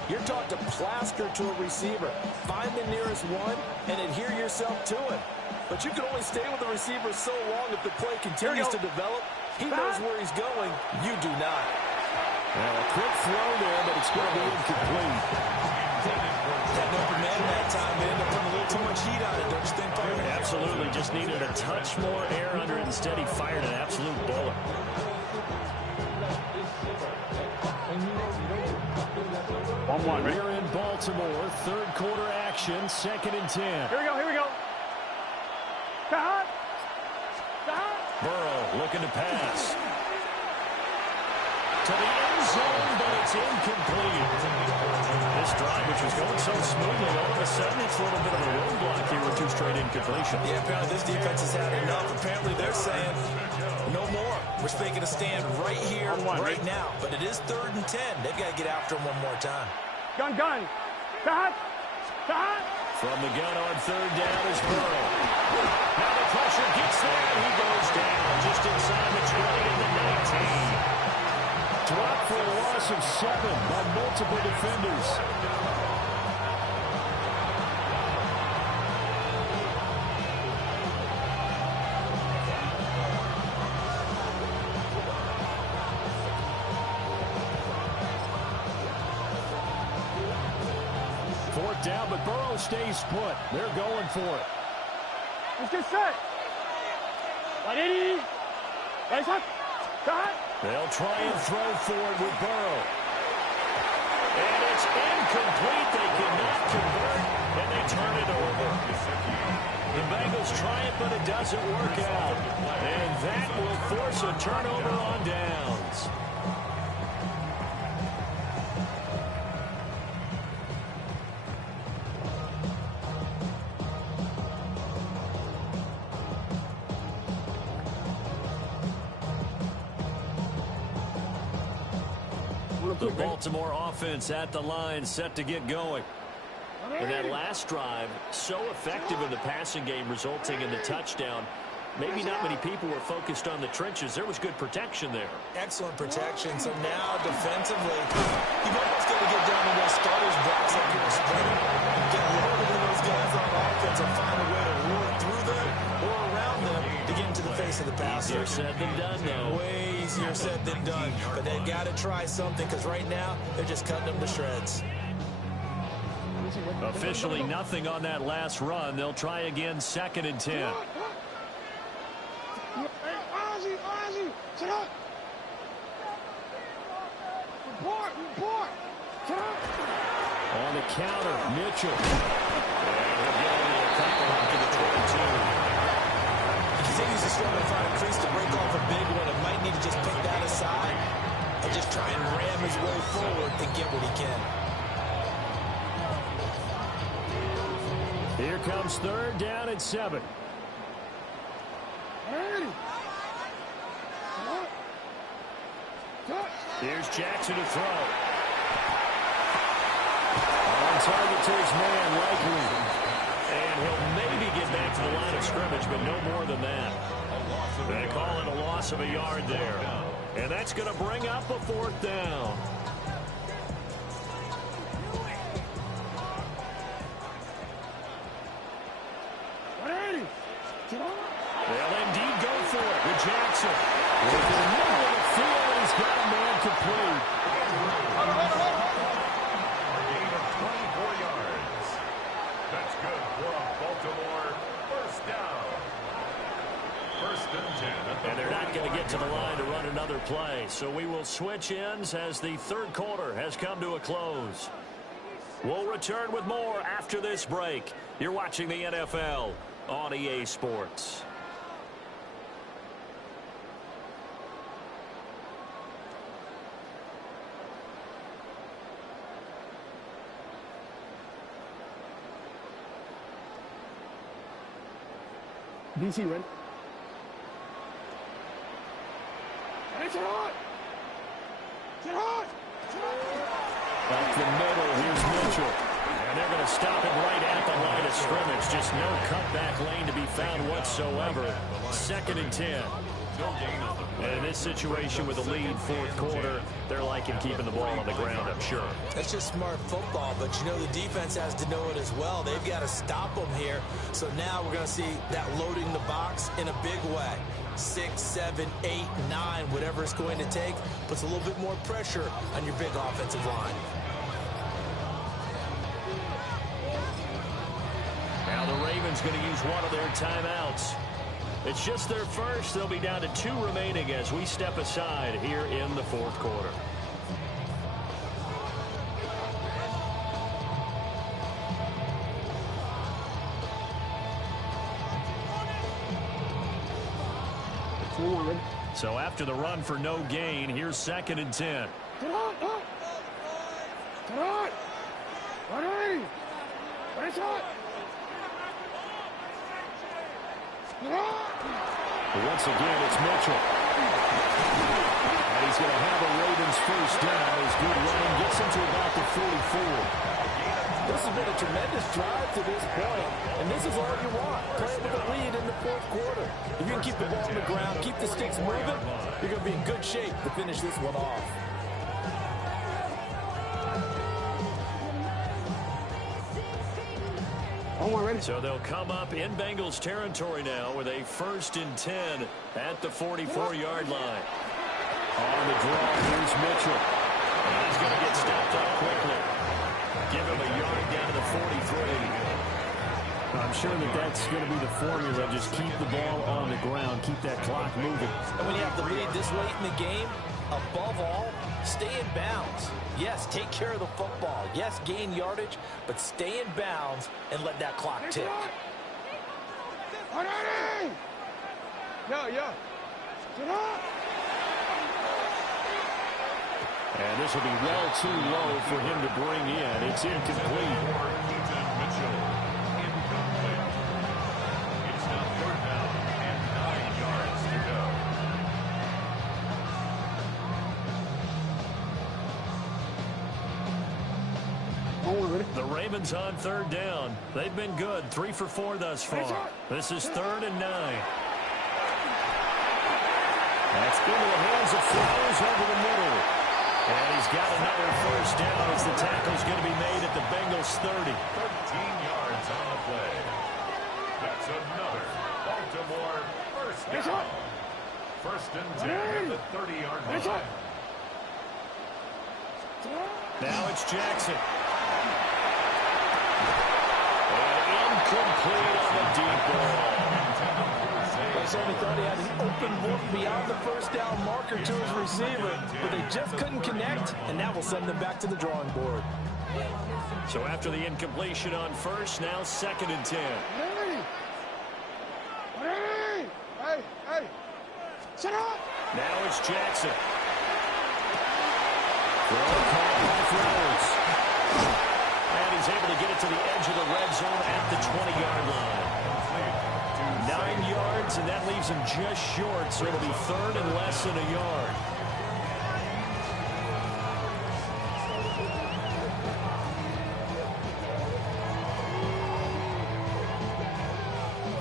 you're taught to plaster to a receiver. Find the nearest one and adhere yourself to it. But you can only stay with the receiver so long if the play continues to develop. He knows where he's going. You do not. Well, a quick throw there, but it's going to be incomplete. That open man that time ended up putting a little too much heat on it, don't you think, Byron? Absolutely. Just needed a touch more air under it. Instead, he fired an absolute bullet. We're in Baltimore. Third quarter action. 2nd and 10. Here we go. Here we go. Burrow looking to pass. To the end zone, but it's incomplete. This drive, which was going so smoothly, all of a sudden it's a little bit of a roadblock here with 2 straight incompletions. Yeah, apparently this defense has had enough. Apparently they're saying no more. We're making a stand right here, right now. But it is 3rd and 10. They've got to get after him one more time. Gun. From the gun on 3rd down is Burrow. Now the pressure gets there, and he goes down just inside the 20 and the 19. Dropped for a loss of 7 by multiple defenders. Fourth down, but Burrow stays put. They're going for it. Let's get set. 180. Nice up. They'll try and throw forward with Burrow. And it's incomplete. They cannot convert, and they turn it over. The Bengals try it, but it doesn't work out. And that will force a turnover on downs. The Baltimore offense at the line, set to get going. And that last drive, so effective in the passing game, resulting in the touchdown. Maybe not many people were focused on the trenches. There was good protection there. Excellent protection. So now, defensively, you've almost got to get down to those starters' backs like you're a sprinter. Get loaded in those guys on offense and find a way to work through them or around them to get into the face of the passer. Easier said than done, though. Way easier said than done. But they've got to try something because right now, they're just cutting them to shreds. Officially nothing on that last run. They'll try again, 2nd and 10. Sit up. Report. Sit up. On the counter, Mitchell. And he'll get only a couple up to the 22. He continues to struggle to find a crease to break off a big one. It might need to just pick that aside and just try and ram his way forward and get what he can. Here comes 3rd down and 7. Here's Jackson to throw. On target to his man, likely. And he'll maybe get back to the line of scrimmage, but no more than that. They call it a loss of a yard there. And that's going to bring up a 4th down. They'll indeed go for it with Jackson. With the middle of the field, he's got a man complete. A gain of 24 yards. That's good for a Baltimore 1st down. 1st and 10. And they're not going to get to the line to run another play. So we will switch ends as the 3rd quarter has come to a close. We'll return with more after this break. You're watching the NFL on EA Sports. DC, ready? Get hot! Get hot! Up the middle, here's Mitchell. And they're going to stop it right at the line of scrimmage. Just no cutback lane to be found whatsoever. 2nd and 10. And in this situation with the lead, 4th quarter, they're liking keeping the ball on the ground, I'm sure. That's just smart football, but you know the defense has to know it as well. They've got to stop them here. So now we're going to see that loading the box in a big way. 6, 7, 8, 9, whatever it's going to take, puts a little bit more pressure on your big offensive line. Now the Ravens going to use one of their timeouts. It's just their first. They'll be down to 2 remaining as we step aside here in the 4th quarter. So after the run for no gain, here's 2nd and 10. Get hot! Get hot! Ready! Ready, shot! Once again, it's Mitchell. And he's going to have a Ravens first down. His good running gets him to about the 44. This has been a tremendous drive to this point, and this is all you want. Play with the lead in the 4th quarter. If you can keep the ball on the ground, keep the sticks moving, you're going to be in good shape to finish this one off. So they'll come up in Bengals territory now with a 1st and 10 at the 44-yard line. On the draw, here's Mitchell. And he's going to get stopped up quickly. Give him a yard down to the 43. I'm sure that's going to be the formula. Just keep the ball on the ground. Keep that clock moving. And when you have the lead this late in the game, above all, stay in bounds. Yes, take care of the football. Yes, gain yardage, but stay in bounds and let that clock tick. Yeah. Get up! And this will be well too low for him to bring in. It's incomplete. The Ravens on 3rd down. They've been good. 3 for 4 thus far. This is 3rd and 9. That's into the hands of Flowers over the middle. And he's got another first down as the tackle's going to be made at the Bengals 30. 13 yards on the play. That's another Baltimore first down. 1st and 10 at the 30-yard line. Now it's Jackson. Incomplete on the deep ball. They certainly thought he had an open look beyond the first down marker to his receiver, but they just couldn't connect, and that will send them back to the drawing board. So after the incompletion on first, now 2nd and 10. Hey! Shut up! Now it's Jackson. Throw caught by Flowers. And he's able to get it to the edge of the red zone at the 20-yard line. 9 yards, and that leaves him just short, so it'll be 3rd and less than a yard.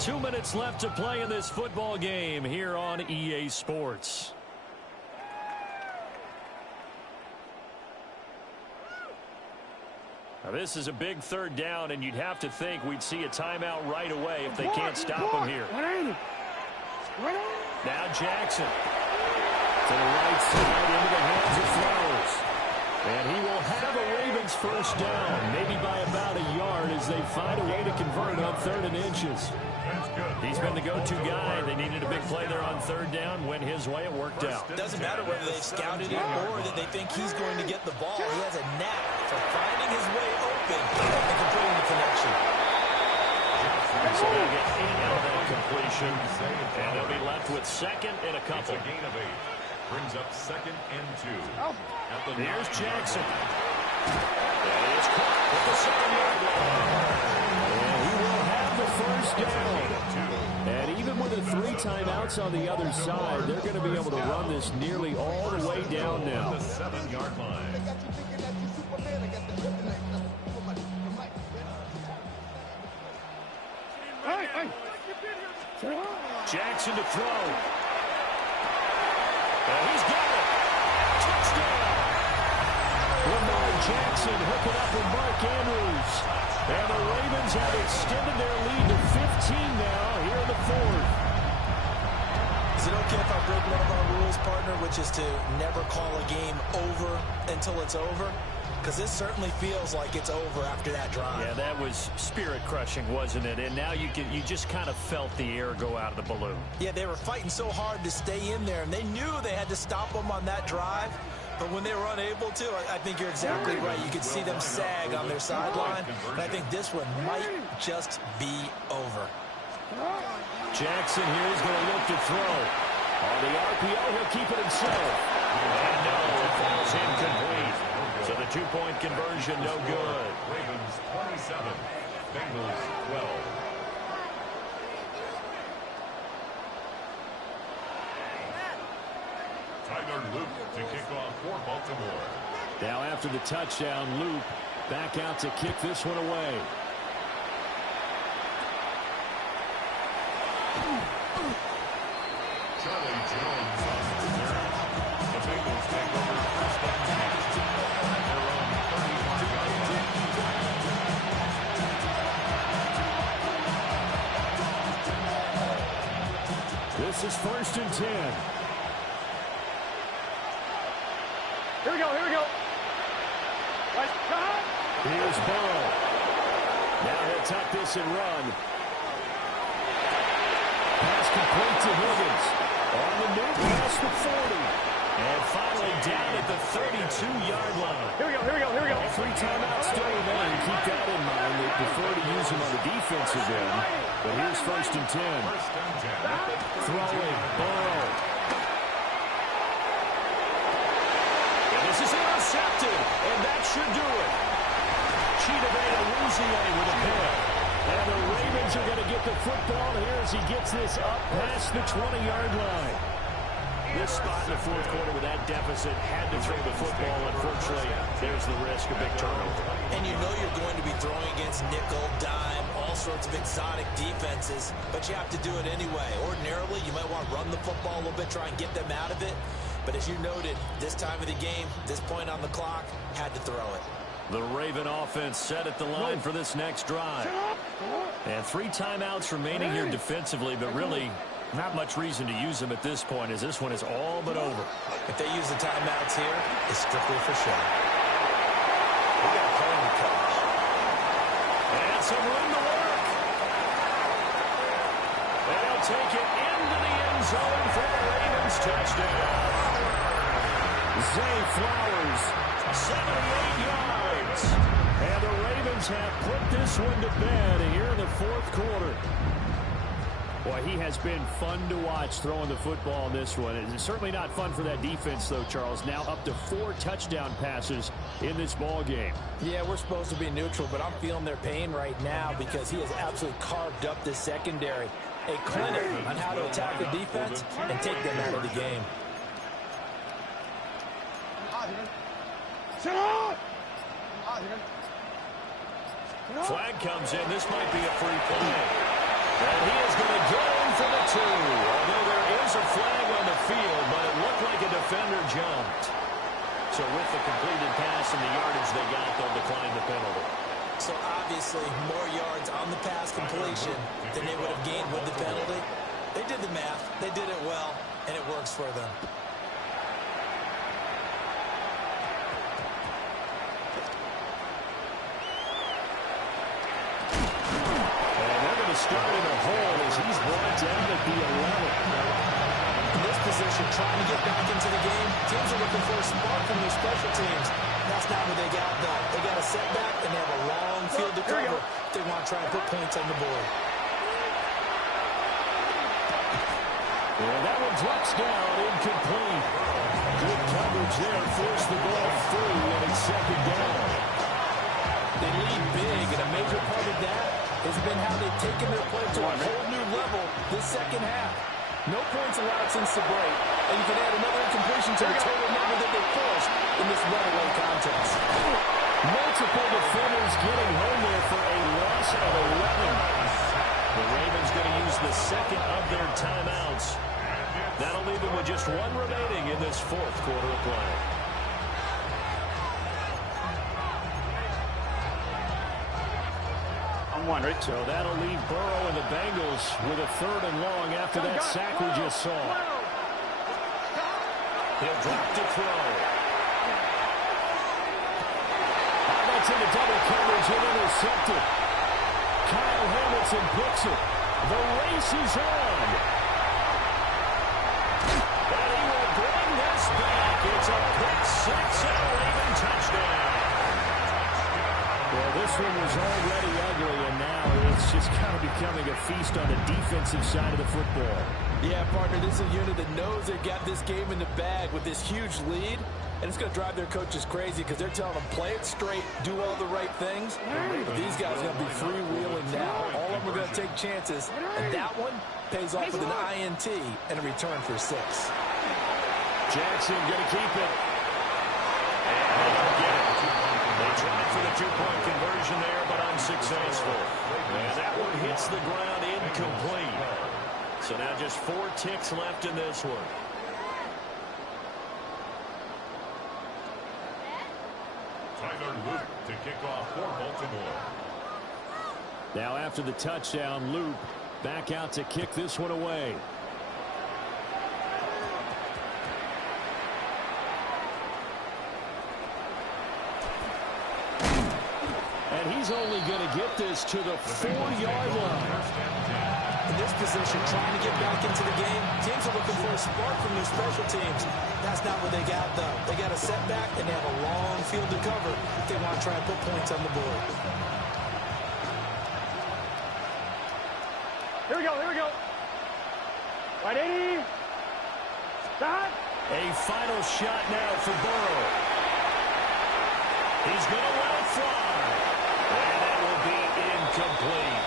Two minutes left to play in this football game here on EA Sports. Now this is a big 3rd down, and you'd have to think we'd see a timeout right away if they can't stop him here. Now Jackson to the right side into the hands of Flowers. And he will have a Ravens first down, maybe by about a yard as they find a way to convert on 3rd and inches. He's been the go-to guy. They needed a big play there on 3rd down. Went his way. It worked out. Doesn't matter whether they've scouted it or that they think he's going to get the ball. He has a knack for finding his way open open and completing the connection. So they'll get 8 out of that completion, and they'll be left with second and a couple. It's a gain of 8. Brings up 2nd and 2. Here's Jackson. And he is caught with the 7-yard line. And he will have the first down. And even with the 3 timeouts on the other side, they're going to be able to run this nearly all the way down now. The 7-yard line. Jackson to throw. And he's got it. Touchdown. Lamar Jackson hooking up with Mark Andrews. And the Ravens have extended their lead to 15 now here in the 4th. Is it okay if I break one of our rules, partner, which is to never call a game over until it's over? Because this certainly feels like it's over after that drive. Yeah, that was spirit-crushing, wasn't it? And now you just kind of felt the air go out of the balloon. Yeah, they were fighting so hard to stay in there, and they knew they had to stop them on that drive. But when they were unable to, I think you're exactly right. You could see them sag on their sideline. And I think this one might just be over. Jackson here is going to look to throw. On the RPO, he'll keep it himself. And no, it falls incomplete. So the 2-point conversion, no good. Ravens 27, Bengals 12. Tyler Luke to kick off for Baltimore. Now after the touchdown, Luke back out to kick this one away. Charlie Jones on the return. The Bengals take over first and 10 at their own 31-yard line. This is 1st and 10. Here we go, here we go. Right, cut. Here's Burrow. Now he'll tuck this and run. Pass complete to Higgins. On the move, past the 40. And finally down at the 32-yard line. Here we go, here we go, here we go. 3 timeouts still remaining. Keep that in mind. They prefer to use him on the defensive end. But here's 1st and 10. First and 10. Throwing, Burrow. And this is intercepted. And that should do it. Cheetah losing with a pick. And the Ravens are going to get the football here as he gets this up past the 20-yard line. This spot in the 4th quarter with that deficit had to throw the football. Unfortunately, there's the risk of big turnover. And you know you're going to be throwing against nickel, dime, all sorts of exotic defenses, but you have to do it anyway. Ordinarily, you might want to run the football a little bit, try and get them out of it. But as you noted, this time of the game, this point on the clock, had to throw it. The Raven offense set at the line for this next drive. And 3 timeouts remaining here defensively, but really not much reason to use them at this point, as this one is all but over. If they use the timeouts here, it's strictly for show. We got plenty to catch. And some room to work. They'll take it into the end zone for the Ravens touchdown. Zay Flowers, 78 yards. And the Ravens have put this one to bed here in the 4th quarter. Boy, he has been fun to watch throwing the football in this one. It's certainly not fun for that defense, though, Charles. Now up to 4 touchdown passes in this ball game. Yeah, we're supposed to be neutral, but I'm feeling their pain right now because he has absolutely carved up this secondary. A clinic on how to attack the defense and take them out of the game. Flag comes in. This might be a free play. And he is going to go in for the 2. Although there is a flag on the field, but it looked like a defender jumped. So with the completed pass and the yardage they got, they'll decline the penalty. So obviously more yards on the pass completion than they would have gained with the penalty. They did the math. They did it well, and it works for them. Start in a hole as he's brought down at the 11. In this position, trying to get back into the game, teams are looking for a spark from their special teams. That's not what they got, though. They got a setback, and they have a long field to cover if they want to try and put points on the board. And that one drops down, incomplete. Good coverage there, forced the ball through, and it's second down. They lead big, and a major part of that has been how they've taken their play to a whole new level this second half. No points allowed since the break, and you can add another incompletion to the total number that they forced in this runaway contest. Multiple defenders getting home there for a loss of 11. The Ravens going to use the second of their timeouts. That'll leave them with just one remaining in this fourth quarter of play. I'm wondering. So that'll leave Burrow and the Bengals with a third and long after that sack we just saw. He'll drop to throw. That's into double coverage and intercepted. Kyle Hamilton picks it. The race is on. And he will bring this back. It's a pick six and a Raven touchdown. Well, this one was already ugly, and now it's just kind of becoming a feast on the defensive side of the football. Yeah, partner, this is a unit that knows they've got this game in the bag with this huge lead, and it's going to drive their coaches crazy because they're telling them, play it straight, do all the right things. But these guys are going to be freewheeling now. All of them are going to take chances, and that one pays off with an INT and a return for 6. Jackson going to keep it. And they don't get it. They tried for the two-point conversion there, but unsuccessful. And that one hits the ground incomplete. So now just 4 ticks left in this one. Tyler Luke to kick off for Baltimore. Now after the touchdown, Loop back out to kick this one away. And he's only going to get this to the 4-yard line. In this position, trying to get back into the game, teams are looking for a spark from their special teams. That's not what they got, though. They got a setback, and they have a long field to cover if they want to try and put points on the board. Here we go, here we go. 180. Stop. A final shot now for Burrow. He's going to let it fly. And that will be incomplete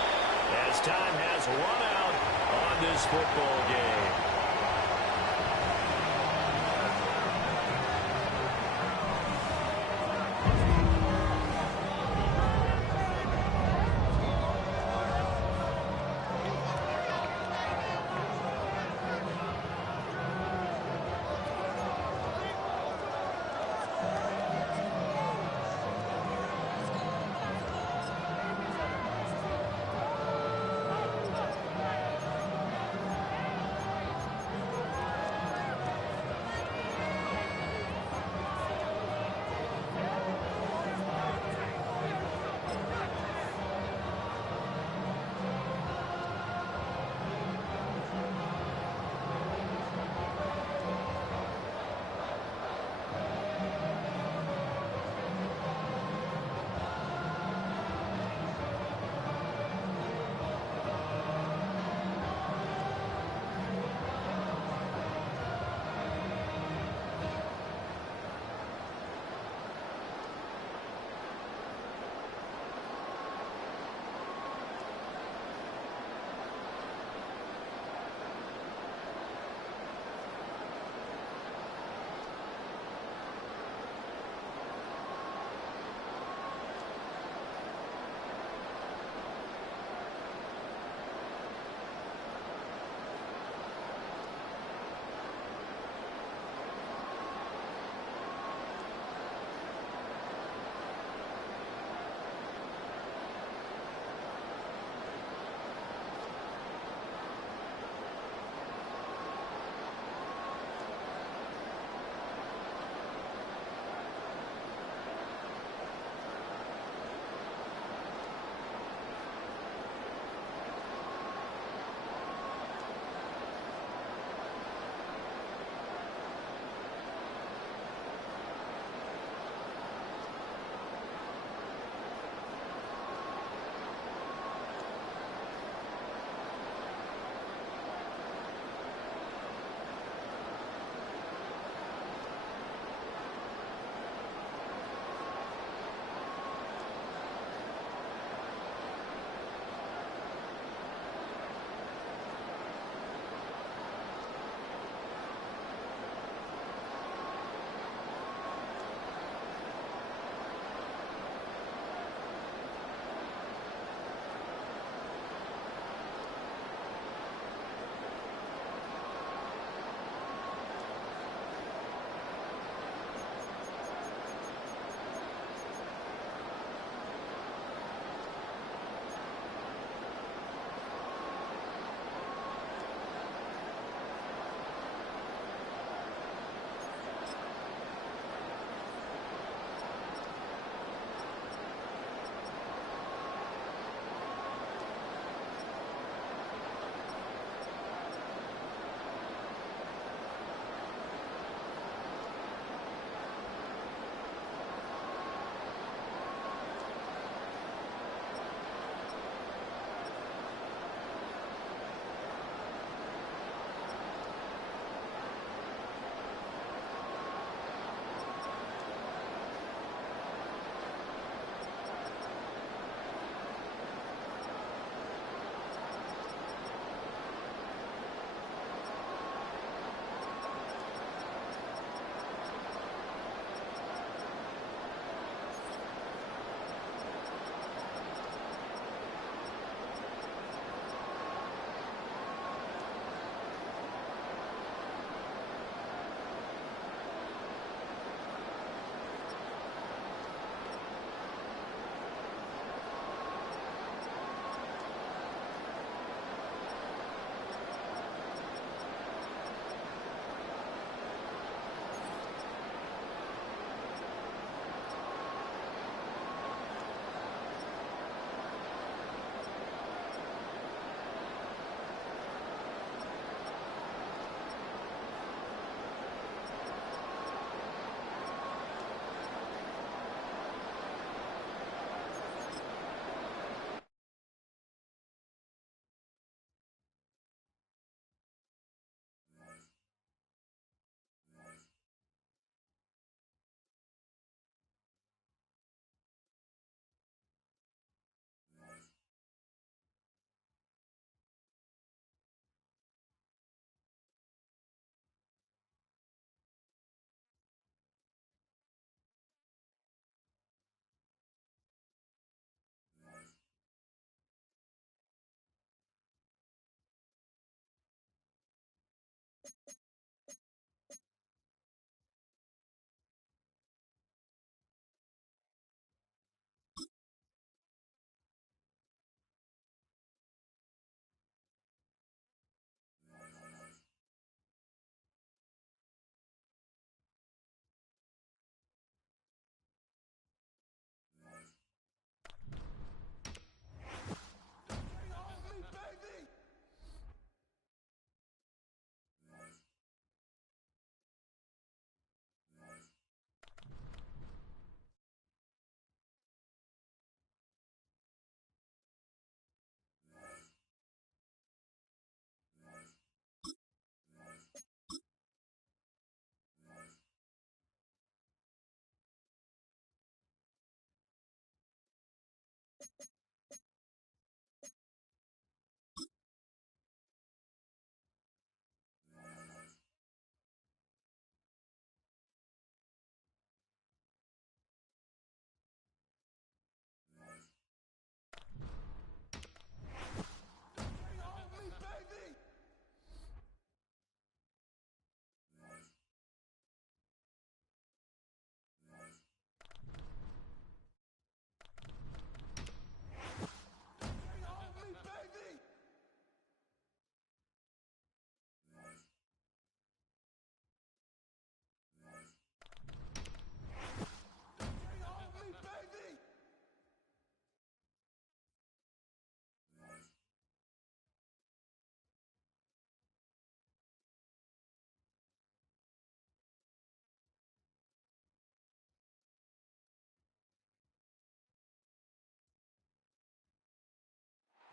as time has run out on this football game.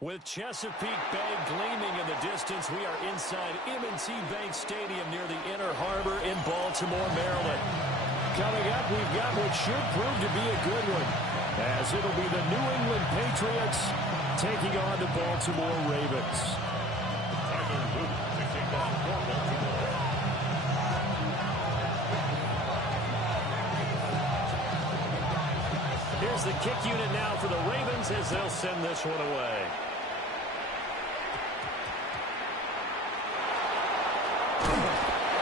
With Chesapeake Bay gleaming in the distance, we are inside M&T Bank Stadium near the Inner Harbor in Baltimore, Maryland. Coming up, we've got what should prove to be a good one, as it'll be the New England Patriots taking on the Baltimore Ravens. Here's the kick unit now for the Ravens as they'll send this one away.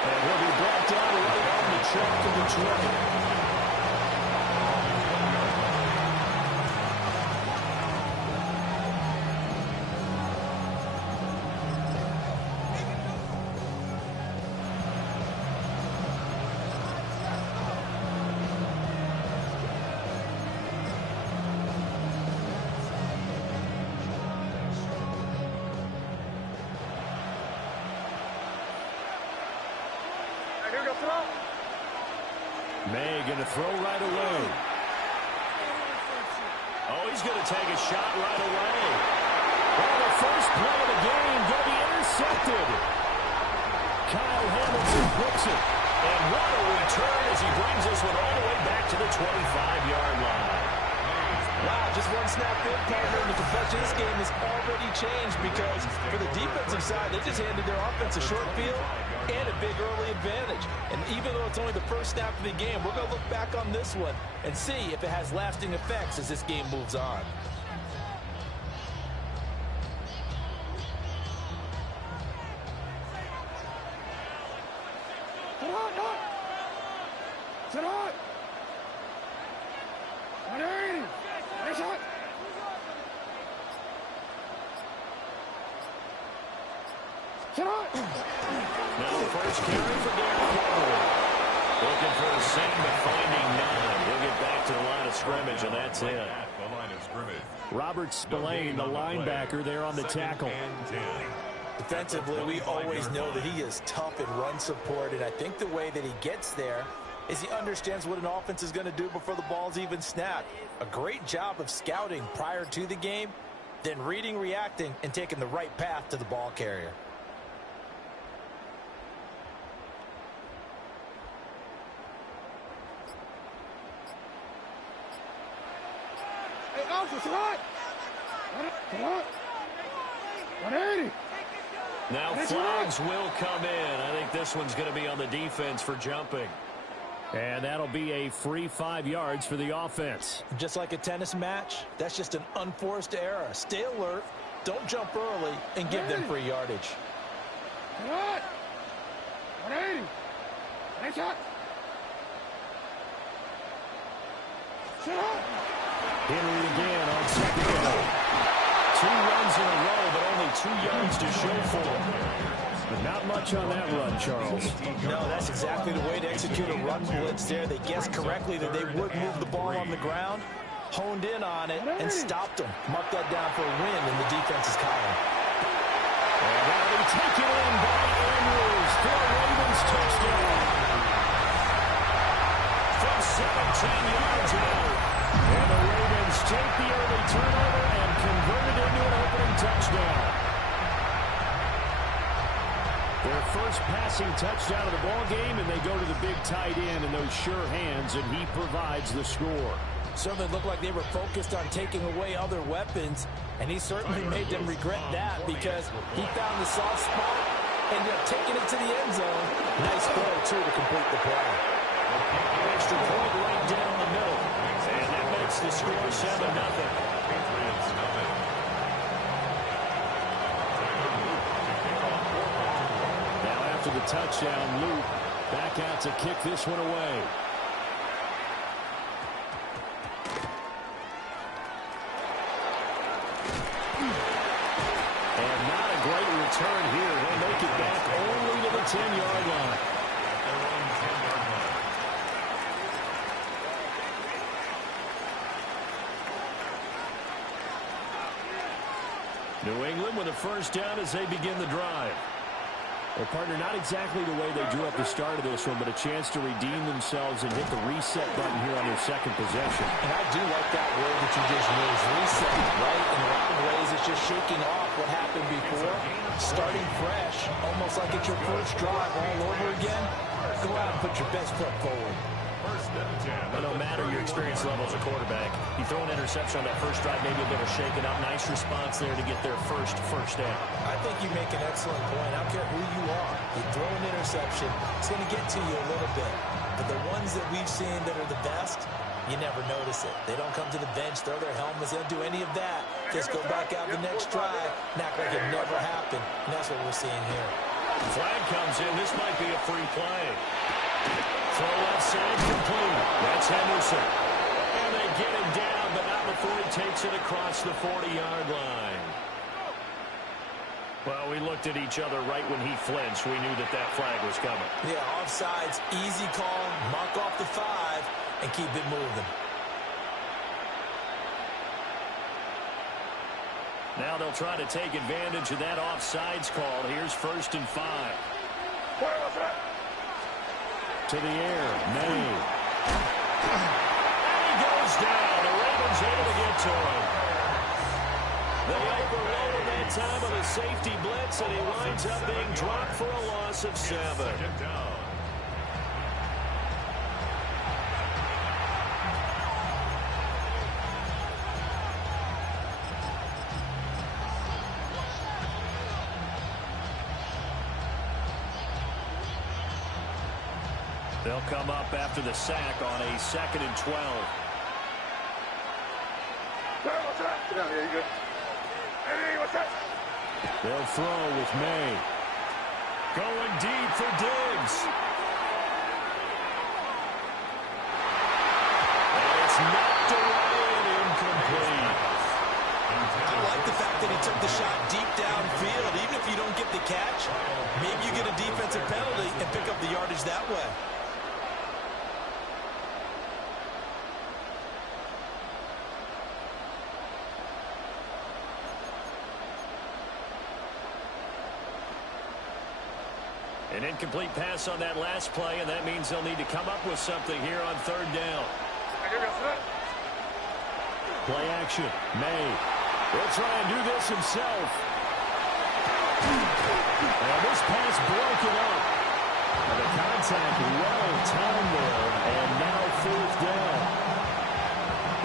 And he'll be brought down right on the track of the 20. May going to throw right away. Oh, he's going to take a shot right away. Well, the first play of the game going to be intercepted. Kyle Hamilton hooks it. And what a return as he brings this one all the way back to the 25-yard line. Wow, just one snap in, partner, and the complexion of this game has already changed because for the defensive side, they just handed their offense a short field and a big early advantage. And even though it's only the first snap of the game, we're going to look back on this one and see if it has lasting effects as this game moves on. Sit on! 180! Nice shot! Sit on! Now the first carry for Derrick Henry. Looking for the same, but finding none. He'll get back to the line of scrimmage, and that's it. Robert Spillane, the linebacker, there on the tackle. Defensively, we always know that he is tough in run support, and I think the way that he gets there is he understands what an offense is going to do before the ball's even snapped. A great job of scouting prior to the game, then reading, reacting, and taking the right path to the ball carrier. Hey, Alpha, sit on! Sit on! 180! Now flags will come in. I think this one's going to be on the defense for jumping. And that'll be a free 5 yards for the offense. Just like a tennis match, that's just an unforced error. Stay alert, don't jump early, and give them free yardage. Sit on! 180! Nice shot! Sit on! Henry again on second down. 2 runs in a row, but only 2 yards to show for him. But not much on that run, Charles. No, that's exactly the way to execute a run blitz there. They guessed correctly that they would move the ball on the ground, honed in on it, and stopped them. Mark that down for a win in the defense's column. And that'll be taken in by Andrews for a Ravens touchdown. From 17 yards out. And the Ravens take the early turnover and convert it into an opening touchdown. Their first passing touchdown of the ball game, and they go to the big tight end in those sure hands, and he provides the score. Certainly looked like they were focused on taking away other weapons, and he certainly made them regret that because he found the soft spot, ended up taking it to the end zone. Nice throw, too, to complete the play. Extra point right down the middle, and that makes the score 7-0. To the touchdown loop, back out to kick this one away. And not a great return here. They'll make it back only to the 10-yard line. New England with a first down as they begin the drive. Well, partner, not exactly the way they drew up the start of this one, but a chance to redeem themselves and hit the reset button here on their second possession. And I do like that word that you just used, reset, right? In a lot of ways, it's just shaking off what happened before, starting fresh, almost like it's your first drive all over again. Go out and put your best foot forward. Well, no matter your experience level as a quarterback, you throw an interception on that first drive, maybe a little shaken up. Nice response there to get their first down. I think you make an excellent point. I don't care who you are. You throw an interception, it's going to get to you a little bit. But the ones that we've seen that are the best, you never notice it. They don't come to the bench, throw their helmets. They don't do any of that. Just go back out the next drive and act like it never happened. And that's what we're seeing here. Flag comes in. This might be a free play. Throw left side complete. That's Henderson. And they get him down, but not before he takes it across the 40-yard line. Well, we looked at each other right when he flinched. We knew that that flag was coming. Yeah, offsides, easy call, mark off the 5, and keep it moving. Now they'll try to take advantage of that offsides call. Here's 1st and 5. To the air, May. And he goes down. The Ravens able to get to him. They overload him that time on a safety blitz, and he winds up being dropped for a loss of 7. They'll come up after the sack on a 2nd and 12. They'll throw with May. Going deep for Diggs. And it's knocked away and incomplete. I like the fact that he took the shot deep downfield. Even if you don't get the catch, maybe you get a defensive penalty and pick up the yardage that way. An incomplete pass on that last play, and that means they'll need to come up with something here on 3rd down. Play action. May. He'll try and do this himself. And this pass broken up. And the contact well timed there, and now 4th down.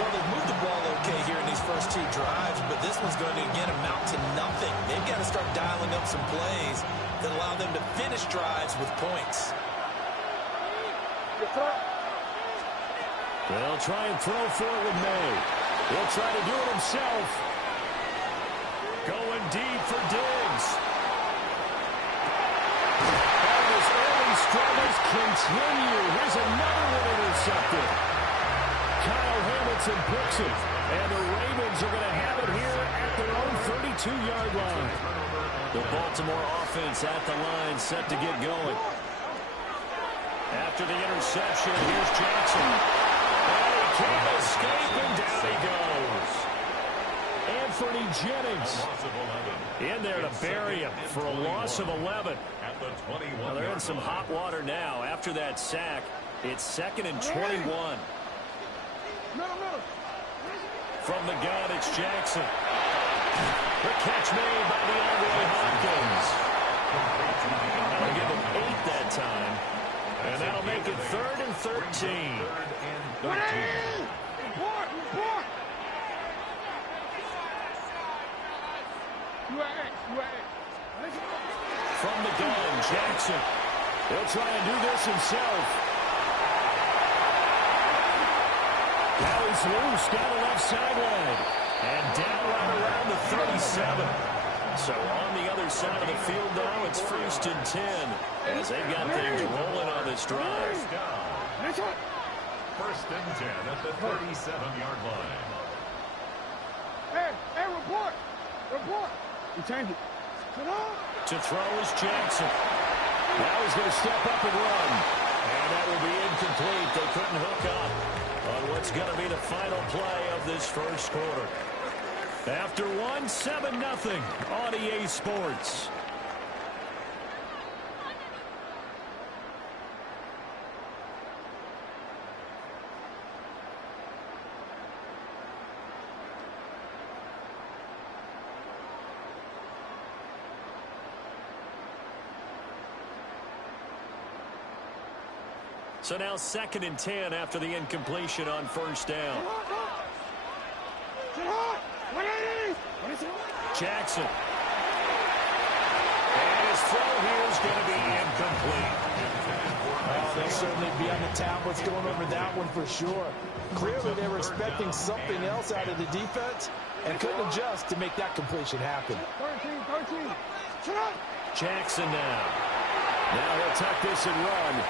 Well, they've moved the ball okay here in these first 2 drives, but this one's going to, again, amount to nothing. They've got to start dialing up some plays that allow them to finish drives with points. They'll try and throw for it with May. He'll try to do it himself. Going deep for Diggs. And his early struggles continue. Here's another one intercepted. Kyle Hamilton picks it. And the Ravens are going to have it here at their own 32-yard line. The Baltimore offense at the line, set to get going. After the interception, here's Jackson. And he can't escape, and down he goes. Anthony Jennings in there to bury him for a loss of 11. Well, they're in some hot water now. After that sack, it's 2nd and 21. From the gun, it's Jackson. The catch made by DeAndre Hopkins. That'll give him 8 that time. And that'll make it 3rd and 13. From the gun, Jackson. He'll try and do this himself. Now he's loose down the left sideline. And down right around the 37. So on the other side of the field now, it's 1st and 10. As they've got things rolling on this drive. 1st and 10 at the 37-yard line. Hey, report. You change it. To throw is Jackson. Now he's going to step up and run. And that will be incomplete. They couldn't hook up on what's going to be the final play of this first quarter. After 7-0 on EA Sports. So now 2nd and 10 after the incompletion on first down. Jackson. And his throw here is going to be incomplete. Well, they'll certainly be on the tablets going over that one for sure. Clearly, they were expecting something else out of the defense and couldn't adjust to make that completion happen. Jackson now. Now he'll tuck this and run.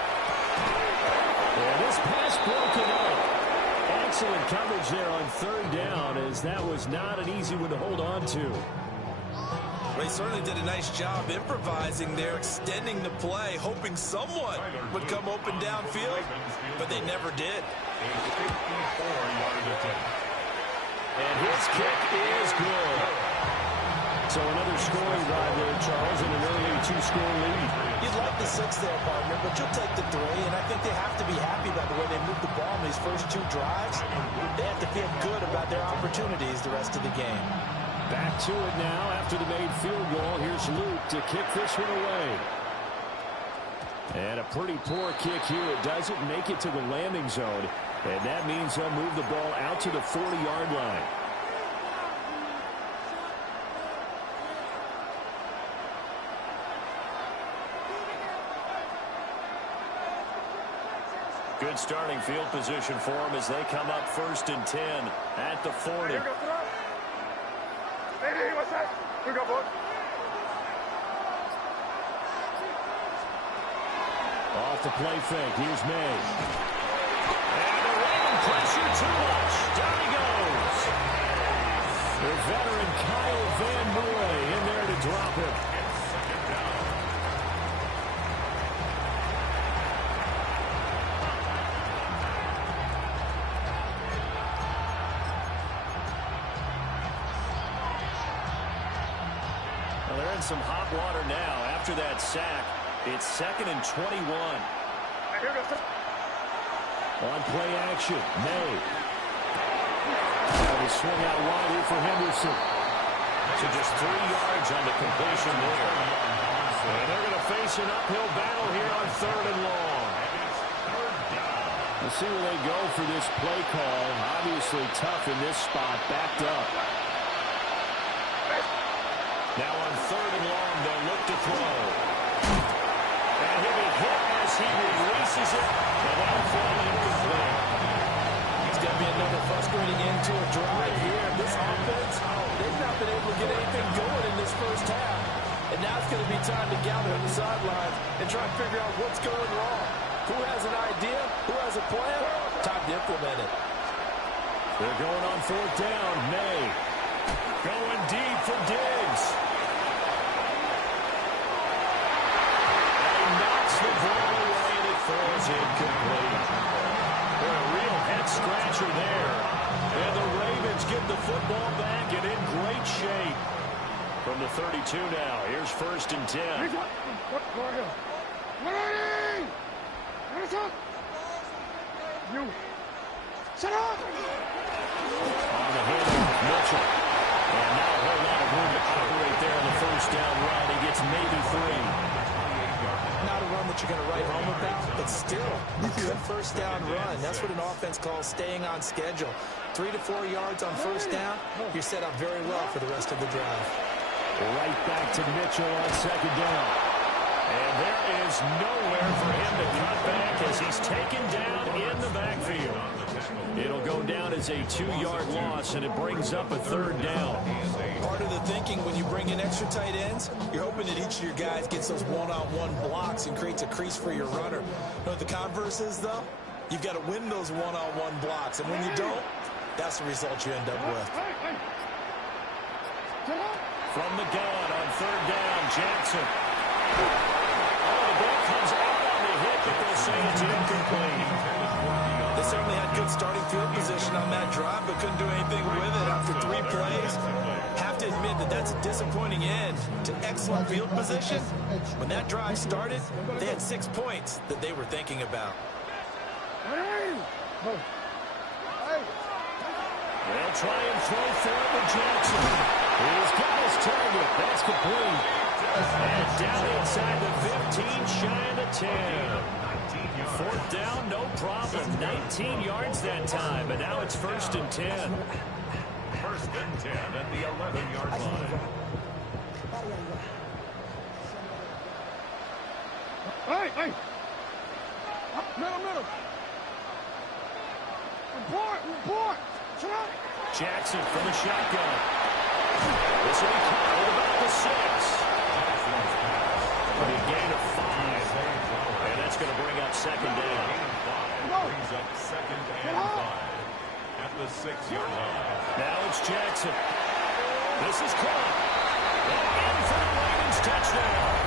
And this pass broken up. Excellent coverage there on 3rd down, as that was not an easy one to hold on to. They certainly did a nice job improvising there, extending the play, hoping someone would come open downfield, but they never did. And his kick is good. So another scoring drive there, Charles, and an early 2-score lead. You'd like the 6 there, partner, but you'll take the 3, and I think they have to be happy about the way they moved the ball in these first 2 drives. They have to feel good about their opportunities the rest of the game. Back to it now after the made field goal. Here's Luke to kick this one away. And a pretty poor kick here. It doesn't make it to the landing zone. And that means they'll move the ball out to the 40-yard line. Good starting field position for them as they come up 1st and 10 at the 40. Off the play fake. Here's May. And the Raven pressure too much. Down he goes. The veteran Kyle Van Noy in there to drop him. Well, they're in some hot water now after that sack. It's 2nd and 21. On play action, May. And he swung out wide here for Henderson. So just 3 yards on the completion there. And they're going to face an uphill battle here on 3rd and long. We'll see where they go for this play call. Obviously tough in this spot, backed up. Now on 3rd and long, they'll look to throw. And he'll be hit as he releases it. And that'll fall incomplete. It's going to be another frustrating end to a drive here. This offense, they've not been able to get anything going in this first half. And now it's going to be time to gather on the sidelines and try to figure out what's going wrong. Who has an idea? Who has a plan? Time to implement it. They're going on 4th down. May going deep for Diggs. The ball away and it falls incomplete. A real head scratcher there. And the Ravens get the football back and in great shape. From the 32 now, here's 1st and 10. On the handoff, Mitchell. And now a whole lot of room to operate there on the 1st down run. He gets maybe 3. Not a run that you're going to write home about, but still, a good 1st down run. That's what an offense calls staying on schedule. 3 to 4 yards on 1st down, you're set up very well for the rest of the drive. Right back to Mitchell on 2nd down. And there is nowhere for him to cut back as he's taken down in the backfield. It'll go down as a 2-yard loss, and it brings up a 3rd down. Part of the thinking when you bring in extra tight ends, you're hoping that each of your guys gets those one-on-one blocks and creates a crease for your runner. You know what the converse is, though? You've got to win those one-on-one blocks, and when you don't, that's the result you end up with. From the gun on 3rd down, Jackson. Oh, the ball comes out on the hit, but they'll say it's incomplete. They certainly had good starting field position on that drive, but couldn't do anything with it after 3 plays. Have to admit that that's a disappointing end to excellent field position. When that drive started, they had 6 points that they were thinking about. They'll try and throw for it with Jackson. He's got his target. That's complete. And down inside the 15, shy of the 10. Fourth down, no problem. 19 yards that time, but now it's 1st and 10. 1st and 10 at the 11-yard line. Hey! Middle. Report! Jackson from the shotgun. This will be caught at about the 6. A gain of 5. And that's going to bring up 2nd down. Brings up 2nd and 5 at the 6-yard line. Now it's Jackson. This is caught. And in for the Ravens touchdown.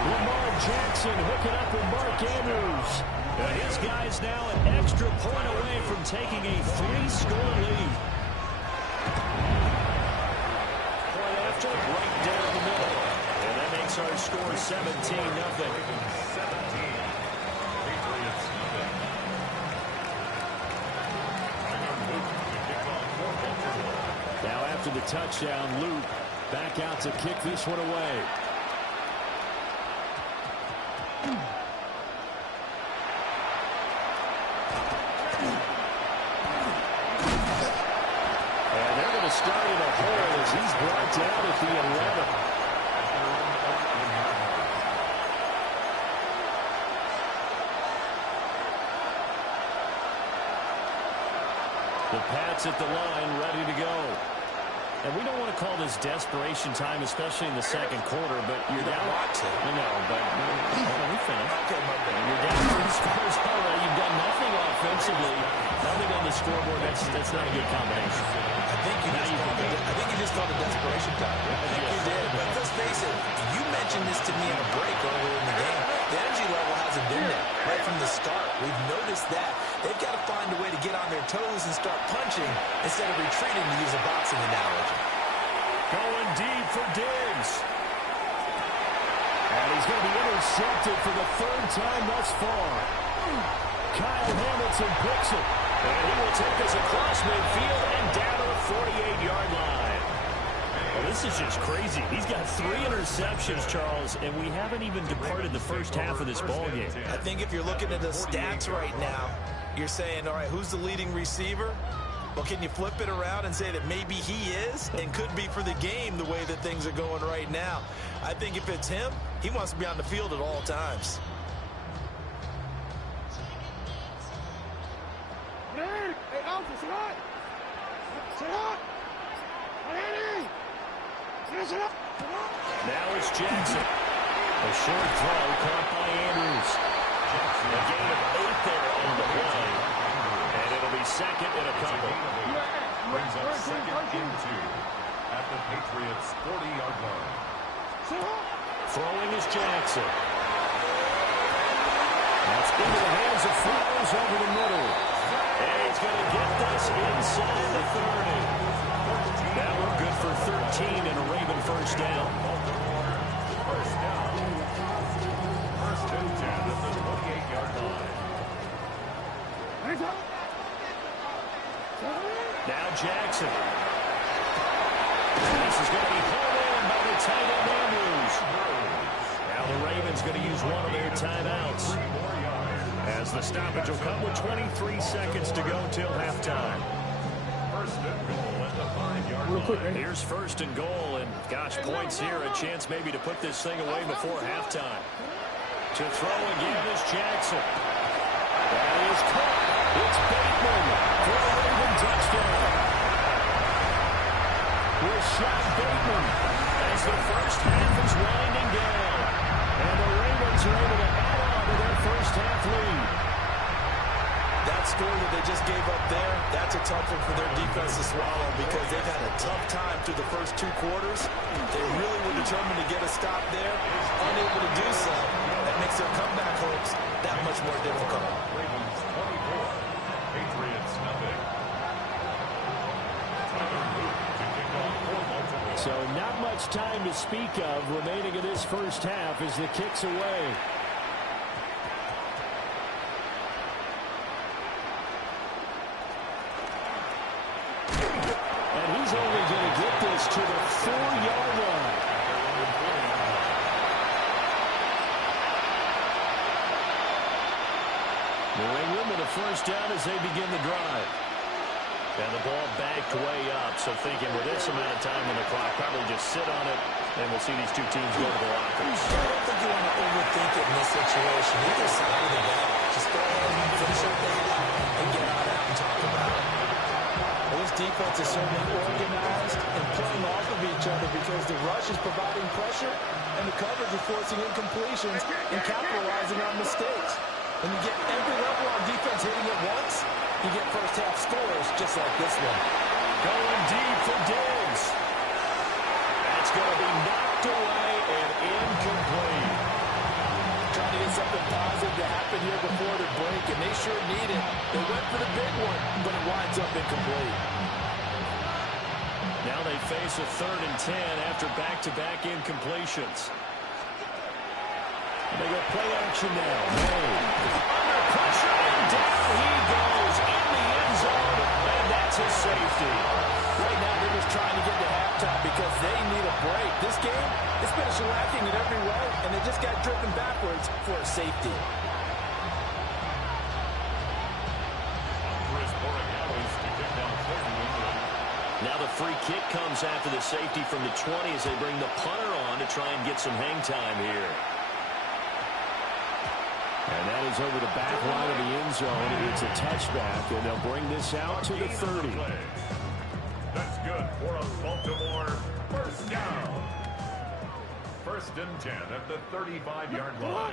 Lamar Jackson hooking up with Mark Andrews. And his guy's now an extra point away from taking a 3-score lead. Point after, right down the middle. And that makes our score 17-0. 17. Patriots nothing. Now after the touchdown, Luke back out to kick this one away. And they're going to start in a hole as he's brought down at the 11. The Pats at the line, ready to go. And we don't want to call this desperation time, especially in the second quarter, but you're down. I know, but let me finish. Okay, you're down 3 scores already. You've done nothing offensively, nothing on the scoreboard. That's not a good combination. I think you just called it desperation time. I think you did. But let's face it, you mentioned this to me on a break earlier in the game. The energy level hasn't been there right from the start. We've noticed that. They've got to find a way to get on their toes and start punching instead of retreating, to use a boxing analogy. Going deep for Diggs. And he's going to be intercepted for the 3rd time thus far. Kyle Hamilton picks it. And he will take us across midfield and down to the 48-yard line. Well, this is just crazy. He's got 3 interceptions, Charles, and we haven't even departed the first half of this ballgame. I think if you're looking at the stats right now, you're saying, all right, who's the leading receiver? Well, can you flip it around and say that maybe he is and could be for the game the way that things are going right now? I think if it's him, he wants to be on the field at all times. Hey, Alpha, sit up! Sit up! Now it's Jackson. A short throw caught by Andrews. A gain of 8 there on the play. And it'll be 2nd and a couple. Brings up 2nd and 2 at the Patriots' 40-yard line. Throwing is Jackson. That's into the hands of Flowers over the middle. And he's going to get this inside the 30. Now we're good for 13 and a Raven 1st down. 1st down. 1st and 10 at the 28-yard line. Now Jackson. This is going to be hauled in by the tight end Andrews. Now the Ravens going to use one of their timeouts, as the stoppage will come with 23 seconds to go till halftime. 1st and goal at the 5-yard line. Here's 1st and goal, and gosh, points here, a chance maybe to put this thing away before halftime. To throw again is Jackson. That is caught. It's Bateman for a Raven touchdown. Rashad Bateman as the first half is winding down. And the Ravens are able to add on to their first half lead. That score that they just gave up there, that's a tough one for their defense to swallow because they've had a tough time through the first 2 quarters. They really were determined to get a stop there, unable to do so. That makes their comeback hopes that much more difficult. Ravens 24, Patriots nothing. So not much time to speak of remaining in this first half as the kick's away. And he's only going to get this to the 4-yard line. New England with a first down as they begin the drive. And the ball backed way up, so thinking with this amount of time on the clock, probably just sit on it, and we'll see these two teams go to the lockers. I don't think you want to overthink it in this situation. Either side of the ball. Just go ahead and finish what they do and get on out and talk about it. Well, this defense is certainly organized and playing off of each other because the rush is providing pressure and the coverage is forcing incompletions and capitalizing on mistakes. When you get every level on defense hitting at once, you get first-half scores just like this one. Going deep for Diggs. That's going to be knocked away and incomplete. Trying to get something positive to happen here before the break, and they sure need it. They went for the big one, but it winds up incomplete. Now they face a 3rd and 10 after back-to-back incompletions. They go play action now. Under pressure, and down he goes in the end zone, and that's his safety. Right now, they're just trying to get to halftime because they need a break. This game, it's been shellacking in every way, and they just got driven backwards for a safety. Now the free kick comes after the safety from the 20 as they bring the punter on to try and get some hang time here. And that is over the back line of the end zone. It's a touchback, and they'll bring this out to the 30. That's good for a Baltimore first down. 1st and 10 at the 35-yard line.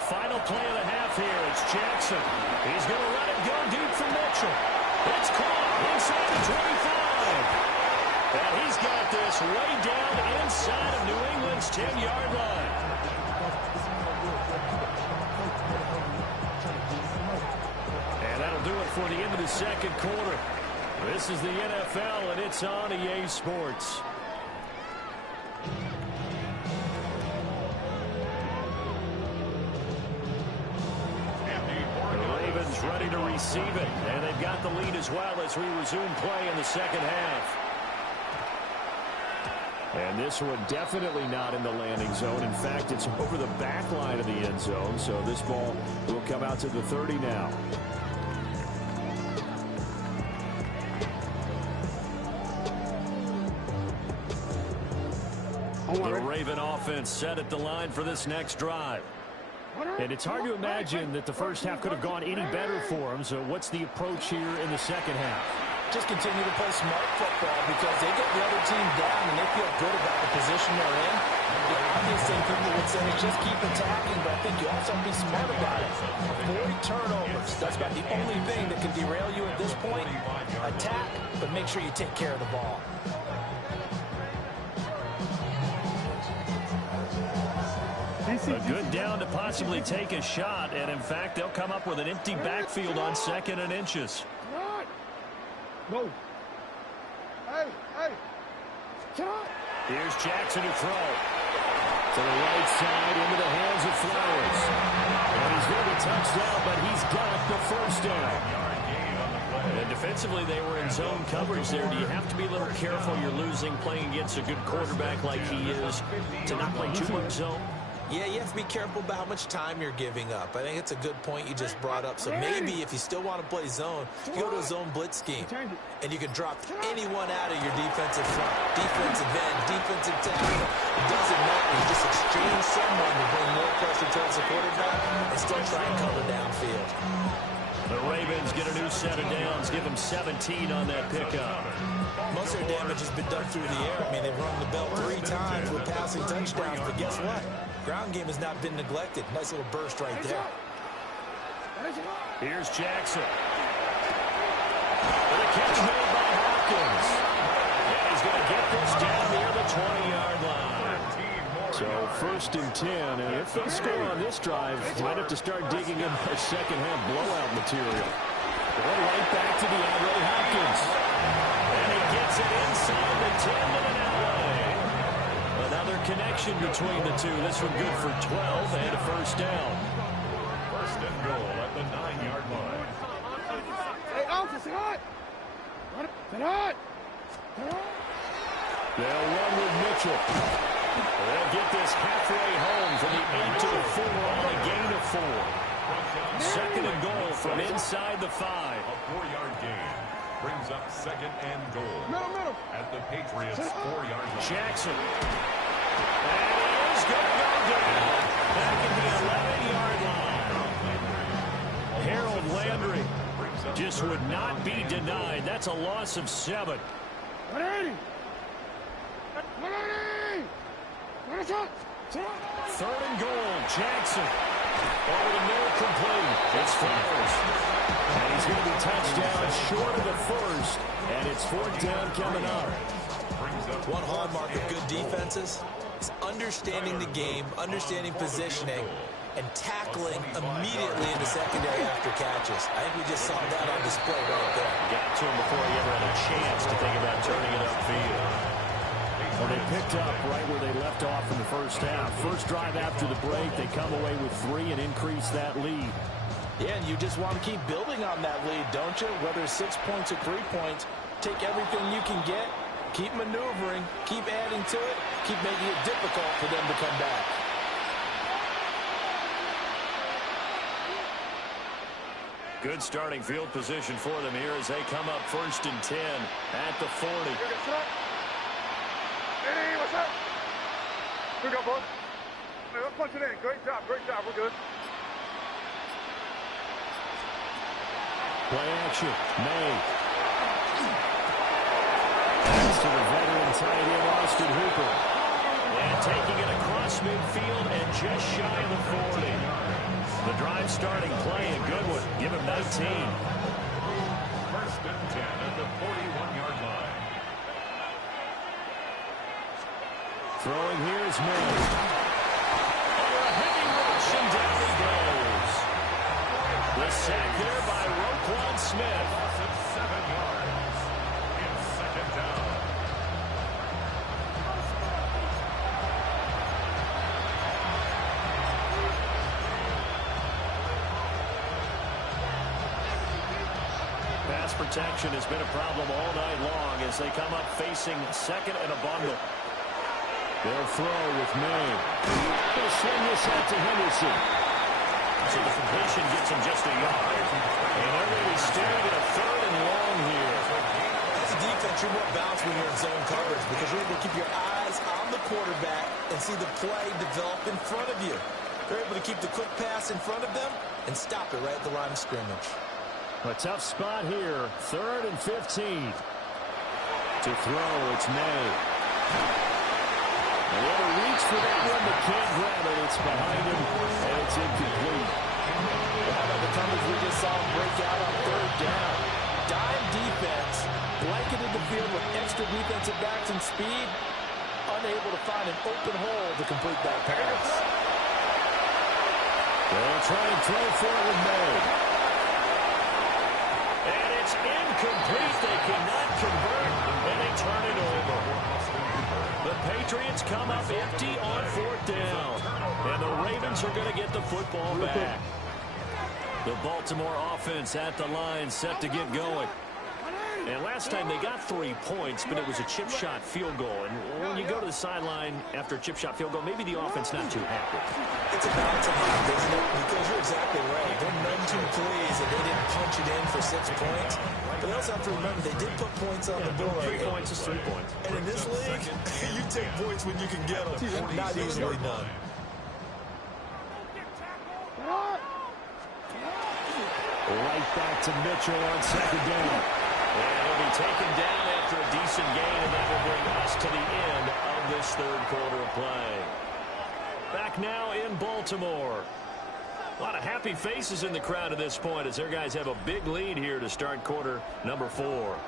Final play of the half here. It's Jackson. He's going to let it go deep for Mitchell. It's caught inside the 25. And he's got this way down inside of New England's 10-yard line. And that'll do it for the end of the second quarter. This is the NFL, and it's on EA Sports. Ready to receive it, and they've got the lead as well as we resume play in the second half. And this one definitely not in the landing zone. In fact, it's over the back line of the end zone, so this ball will come out to the 30 now. The Raven offense set at the line for this next drive. And it's hard to imagine that the first half could have gone any better for them. So what's the approach here in the second half? Just continue to play smart football because they get the other team down and they feel good about the position they're in. The obvious thing people would say is just keep attacking, but I think you also have to be smart about it. Avoid turnovers. That's about the only thing that can derail you at this point. Attack, but make sure you take care of the ball. A good down to possibly take a shot, and in fact, they'll come up with an empty backfield on 2nd and inches. Go. Hey. Here's Jackson to throw. To the right side, into the hands of Flowers. And he's going to touchdown, but he's got the first down. And defensively, they were in zone coverage there. Do you have to be a little careful? You're losing, playing against a good quarterback like he is, to not play too much zone? Yeah, you have to be careful about how much time you're giving up. I think it's a good point you just brought up. So maybe if you still want to play zone, you go to a zone blitz scheme. And you can drop anyone out of your defensive front. Defensive end, defensive tackle. It doesn't matter. You just exchange someone to bring more pressure towards the quarterback and still try and cover downfield. The Ravens get a new set of downs. Give them 17 on that pickup. Most of their damage has been done through the air. I mean, they've rung the bell 3 times with passing touchdowns. But guess what? Ground game has not been neglected. Nice little burst right there. Here's Jackson. And a catch made by Hopkins. And he's going to get this down near the 20-yard line. So 1st and 10, and if they score on this drive, might have to start digging in their second-half blowout material. Going right back to DeAndre Hopkins. And he gets it inside the 10 to the alley. Another connection between the two. This one good for 12 and a first down. 1st and goal at the 9-yard line. Hey, Alpha, sit hot. Sit hot. They'll run with Mitchell. And get this halfway home from the 8 to the 4 on a gain of 4. Second and goal from inside the 5. A 4-yard gain brings up second and goal. Middle. At the Patriots' 4-yard line. Jackson. And he is going to go down. Back in the 11-yard line. Harold Landry just would not be denied. That's a loss of 7. 180. 180. Third and goal. Jackson. Over the middle, complete. It's Flowers. And he's going to be touched down short of the first. And it's 4th down coming up. One hallmark of good defenses is understanding the game, understanding positioning, and tackling immediately in the secondary after catches. I think we just saw that on display right there. Got to him before he ever had a chance to think about turning it upfield. Well, they picked up right where they left off in the first half. First drive after the break, they come away with 3 and increase that lead. Yeah, and you just want to keep building on that lead, don't you? Whether it's 6 points or 3 points, take everything you can get, keep maneuvering, keep adding to it, keep making it difficult for them to come back. Good starting field position for them here as they come up 1st and 10 at the 40. Hey, what's up? Here we go, boys. Hey, let's punch it in. Great job. We're good. Play action. May. Pass to the veteran tight end, Austin Hooper. And taking it across midfield and just shy of the 40. The drive starting play, a good one. Give him 19. 1st and 10 at the 41-yard line. Throwing here is May. Over a heavy rush and down he goes. The sack there by Roquan Smith. Loss of 7 yards. It's 2nd down. Pass protection has been a problem all night long as they come up facing 2nd and a bundle. They'll throw with May. He'll swing this out to Henderson. So the completion gets him just a yard. And they're going to be staring at a 3rd and long here. As a defense, you're more balanced when you're in zone coverage because you're able to keep your eyes on the quarterback and see the play develop in front of you. They're able to keep the quick pass in front of them and stop it right at the line of scrimmage. A tough spot here. 3rd and 15. To throw, it's May. And the other reach for that one, but can't grab it. It's behind him, and it's incomplete. How about the coverage we just saw break out on 3rd down? Dime defense, blanketed the field with extra defensive backs and speed, unable to find an open hole to complete that pass. They'll try and throw for it with May. And it's incomplete. They cannot convert, and they turn it over. The Patriots come up empty on 4th down. And the Ravens are going to get the football back. The Baltimore offense at the line set to get going. And last time they got 3 points, but it was a chip shot field goal. And when you go to the sideline after a chip shot field goal, maybe the offense not too happy. It's a balancing act, isn't it? Because you're exactly right. They're none too pleased that they didn't punch it in for 6 points. But they also have to remember they did put points on the board. 3 points is 3 points. And in this league, you take points when you can get them. Not easily done. Right back to Mitchell on 2nd down. And he'll be taken down after a decent gain, and that will bring us to the end of this 3rd quarter of play. Back now in Baltimore. A lot of happy faces in the crowd at this point as their guys have a big lead here to start quarter number 4.